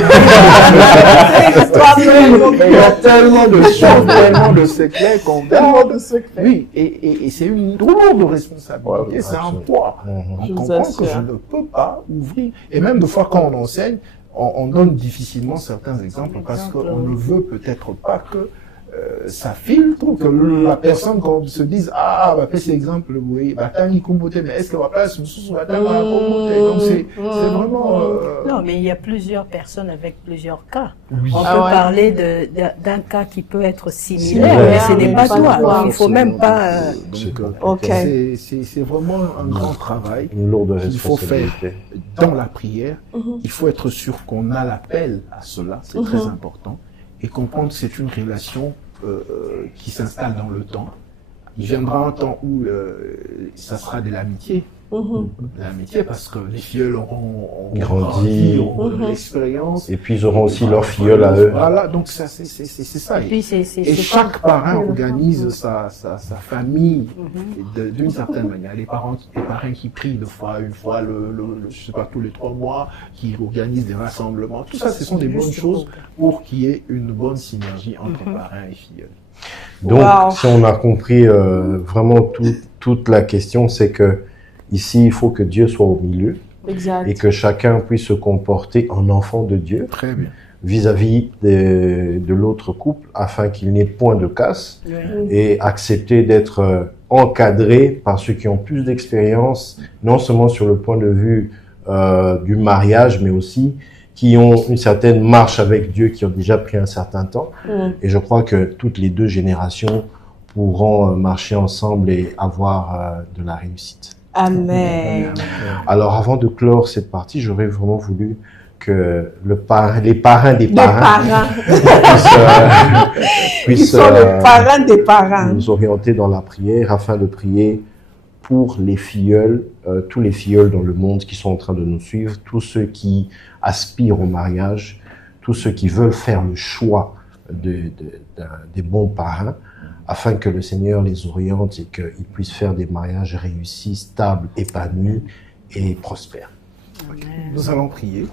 a tellement de choses, tellement de secrets qu'on garde. Oui, et c'est une lourde responsabilité, c'est un poids. On comprend que je ne peux pas ouvrir. Et même des fois, quand on enseigne, on donne difficilement certains exemples parce qu'on ne veut peut-être pas que ça filtre, que la personne quand se dise c'est exemple, oui, mais est-ce que va pas se donc c'est vraiment non, mais il y a plusieurs personnes avec plusieurs cas. On peut parler d'un cas qui peut être similaire, mais ce n'est pas toi. Il faut même pas c'est vraiment un grand travail qu'il faut faire dans la prière. Il faut être sûr qu'on a l'appel à cela, c'est très important, et comprendre que c'est une relation qui s'installe dans le temps. Il viendra un temps où ça sera de l'amitié. L'amitié parce que les filleuls auront grandi, auront de l'expérience. Et puis ils auront aussi leurs filleuls à eux. Voilà, donc ça, c'est ça. Et chaque parent organise sa famille d'une certaine manière. Les parents qui prient une fois, je sais pas, tous les 3 mois, qui organisent des rassemblements. Tout ça, ce sont des bonnes choses pour qu'il y ait une bonne synergie entre parents et filleuls. Donc, si on a compris vraiment toute la question, c'est que ici, il faut que Dieu soit au milieu. Exact. Et que chacun puisse se comporter en enfant de Dieu. Très bien. Vis-à-vis de l'autre couple, afin qu'il n'ait point de casse, et accepter d'être encadré par ceux qui ont plus d'expérience, non seulement sur le point de vue du mariage, mais aussi qui ont une certaine marche avec Dieu, qui ont déjà pris un certain temps. Et je crois que toutes les 2 générations pourront marcher ensemble et avoir de la réussite. Amen. Alors, avant de clore cette partie, j'aurais vraiment voulu que les parrains des parrains puissent les parrains des parrains nous orienter dans la prière afin de prier pour les filleuls, tous les filleuls dans le monde qui sont en train de nous suivre, tous ceux qui aspirent au mariage, tous ceux qui veulent faire le choix des bons parrains, afin que le Seigneur les oriente et qu'ils puissent faire des mariages réussis, stables, épanouis et prospères. Okay. Nous allons prier.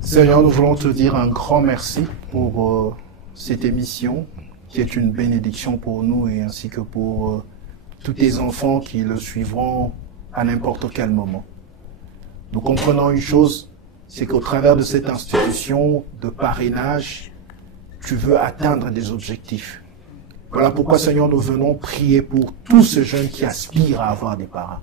Seigneur, nous voulons te dire un grand merci pour cette émission qui est une bénédiction pour nous et ainsi que pour tous tes enfants qui le suivront à n'importe quel moment. Nous comprenons une chose, c'est qu'au travers de cette institution de parrainage, tu veux atteindre des objectifs. Voilà pourquoi, Seigneur, nous venons prier pour tous ces jeunes qui aspirent à avoir des parents,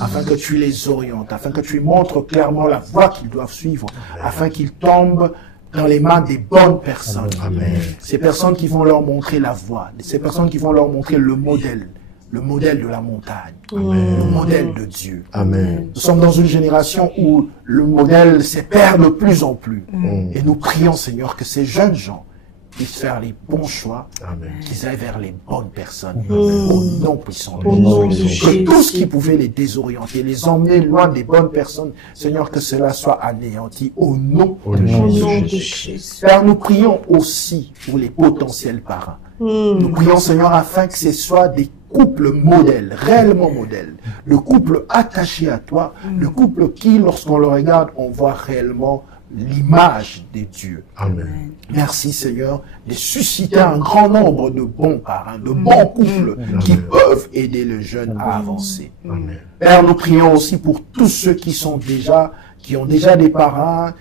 afin que tu les orientes, afin que tu montres clairement la voie qu'ils doivent suivre, afin qu'ils tombent dans les mains des bonnes personnes. Amen. Ces personnes qui vont leur montrer la voie, ces personnes qui vont leur montrer le modèle de la montagne, Amen. Le modèle de Dieu. Amen. Nous sommes dans une génération où le modèle s'éperd de plus en plus. Et nous prions, Seigneur, que ces jeunes gens puissent faire les bons choix, qu'ils aillent vers les bonnes personnes, Amen. au nom puissant de Jésus. Que tout ce qui pouvait les désorienter, les emmener loin des bonnes personnes, Seigneur, que cela soit anéanti au nom de Jésus. Père, nous prions aussi pour les potentiels parrains. Nous prions, Seigneur, afin que ce soit des couples modèles, réellement modèles, le couple attaché à toi, le couple qui, lorsqu'on le regarde, on voit réellement l'image des dieux. Amen. Merci Seigneur de susciter un grand nombre de bons parrains, de bons couples qui peuvent aider le jeune à avancer. Amen. Père, nous prions aussi pour tous ceux qui ont déjà des parrains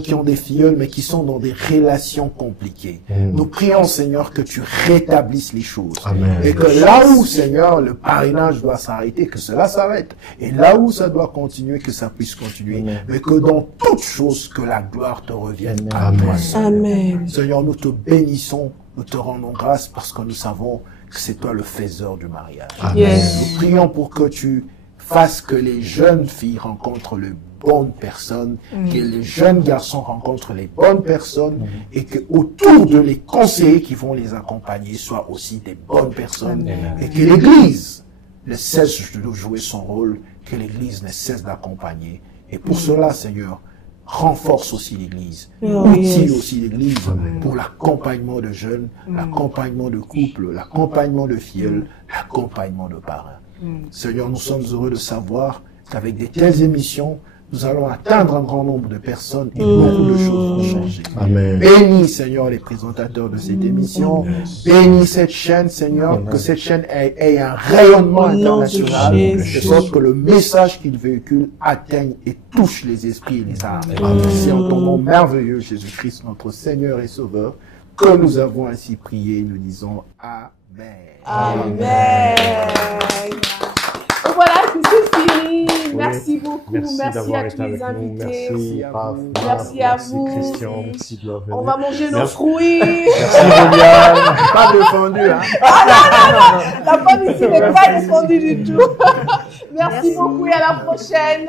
qui ont des filleuls, mais qui sont dans des relations compliquées. Nous prions, Seigneur, que tu rétablisses les choses. Amen. Et que là où, Seigneur, le parrainage doit s'arrêter, que cela s'arrête. Et là où ça doit continuer, que ça puisse continuer. Amen. Mais que dans toutes choses, que la gloire te revienne à Amen. toi seul. Amen. Seigneur, nous te bénissons, nous te rendons grâce parce que nous savons que c'est toi le faiseur du mariage. Amen. Yes. Nous prions pour que tu fasses que les jeunes filles rencontrent les bonnes personnes, que les jeunes garçons rencontrent les bonnes personnes et que autour de les conseillers qui vont les accompagner soient aussi des bonnes personnes et que l'Église ne cesse de jouer son rôle, que l'Église ne cesse d'accompagner. Et pour cela, Seigneur, renforce aussi l'Église, outille aussi l'Église pour l'accompagnement de jeunes, l'accompagnement de couples, l'accompagnement de filleuls, l'accompagnement de parrains. Seigneur, nous sommes heureux de savoir qu'avec de telles émissions, nous allons atteindre un grand nombre de personnes et beaucoup de choses vont changer. Amen. Bénis, Seigneur, les présentateurs de cette émission. Bénis cette chaîne, Seigneur, que cette chaîne ait un rayonnement international, de sorte que le message qu'il véhicule atteigne et touche les esprits et les âmes. C'est en ton nom merveilleux, Jésus-Christ, notre Seigneur et Sauveur, que nous avons ainsi prié. Nous disons Amen. Amen. Voilà, c'est fini. Merci beaucoup. Merci à tous les invités. Merci, Raph, Merci à vous. Christian, merci de leur venue. On va manger nos fruits. Merci, Juliane. Pas défendu, hein? La pomme ici n'est pas défendue du tout. Merci beaucoup et à la prochaine.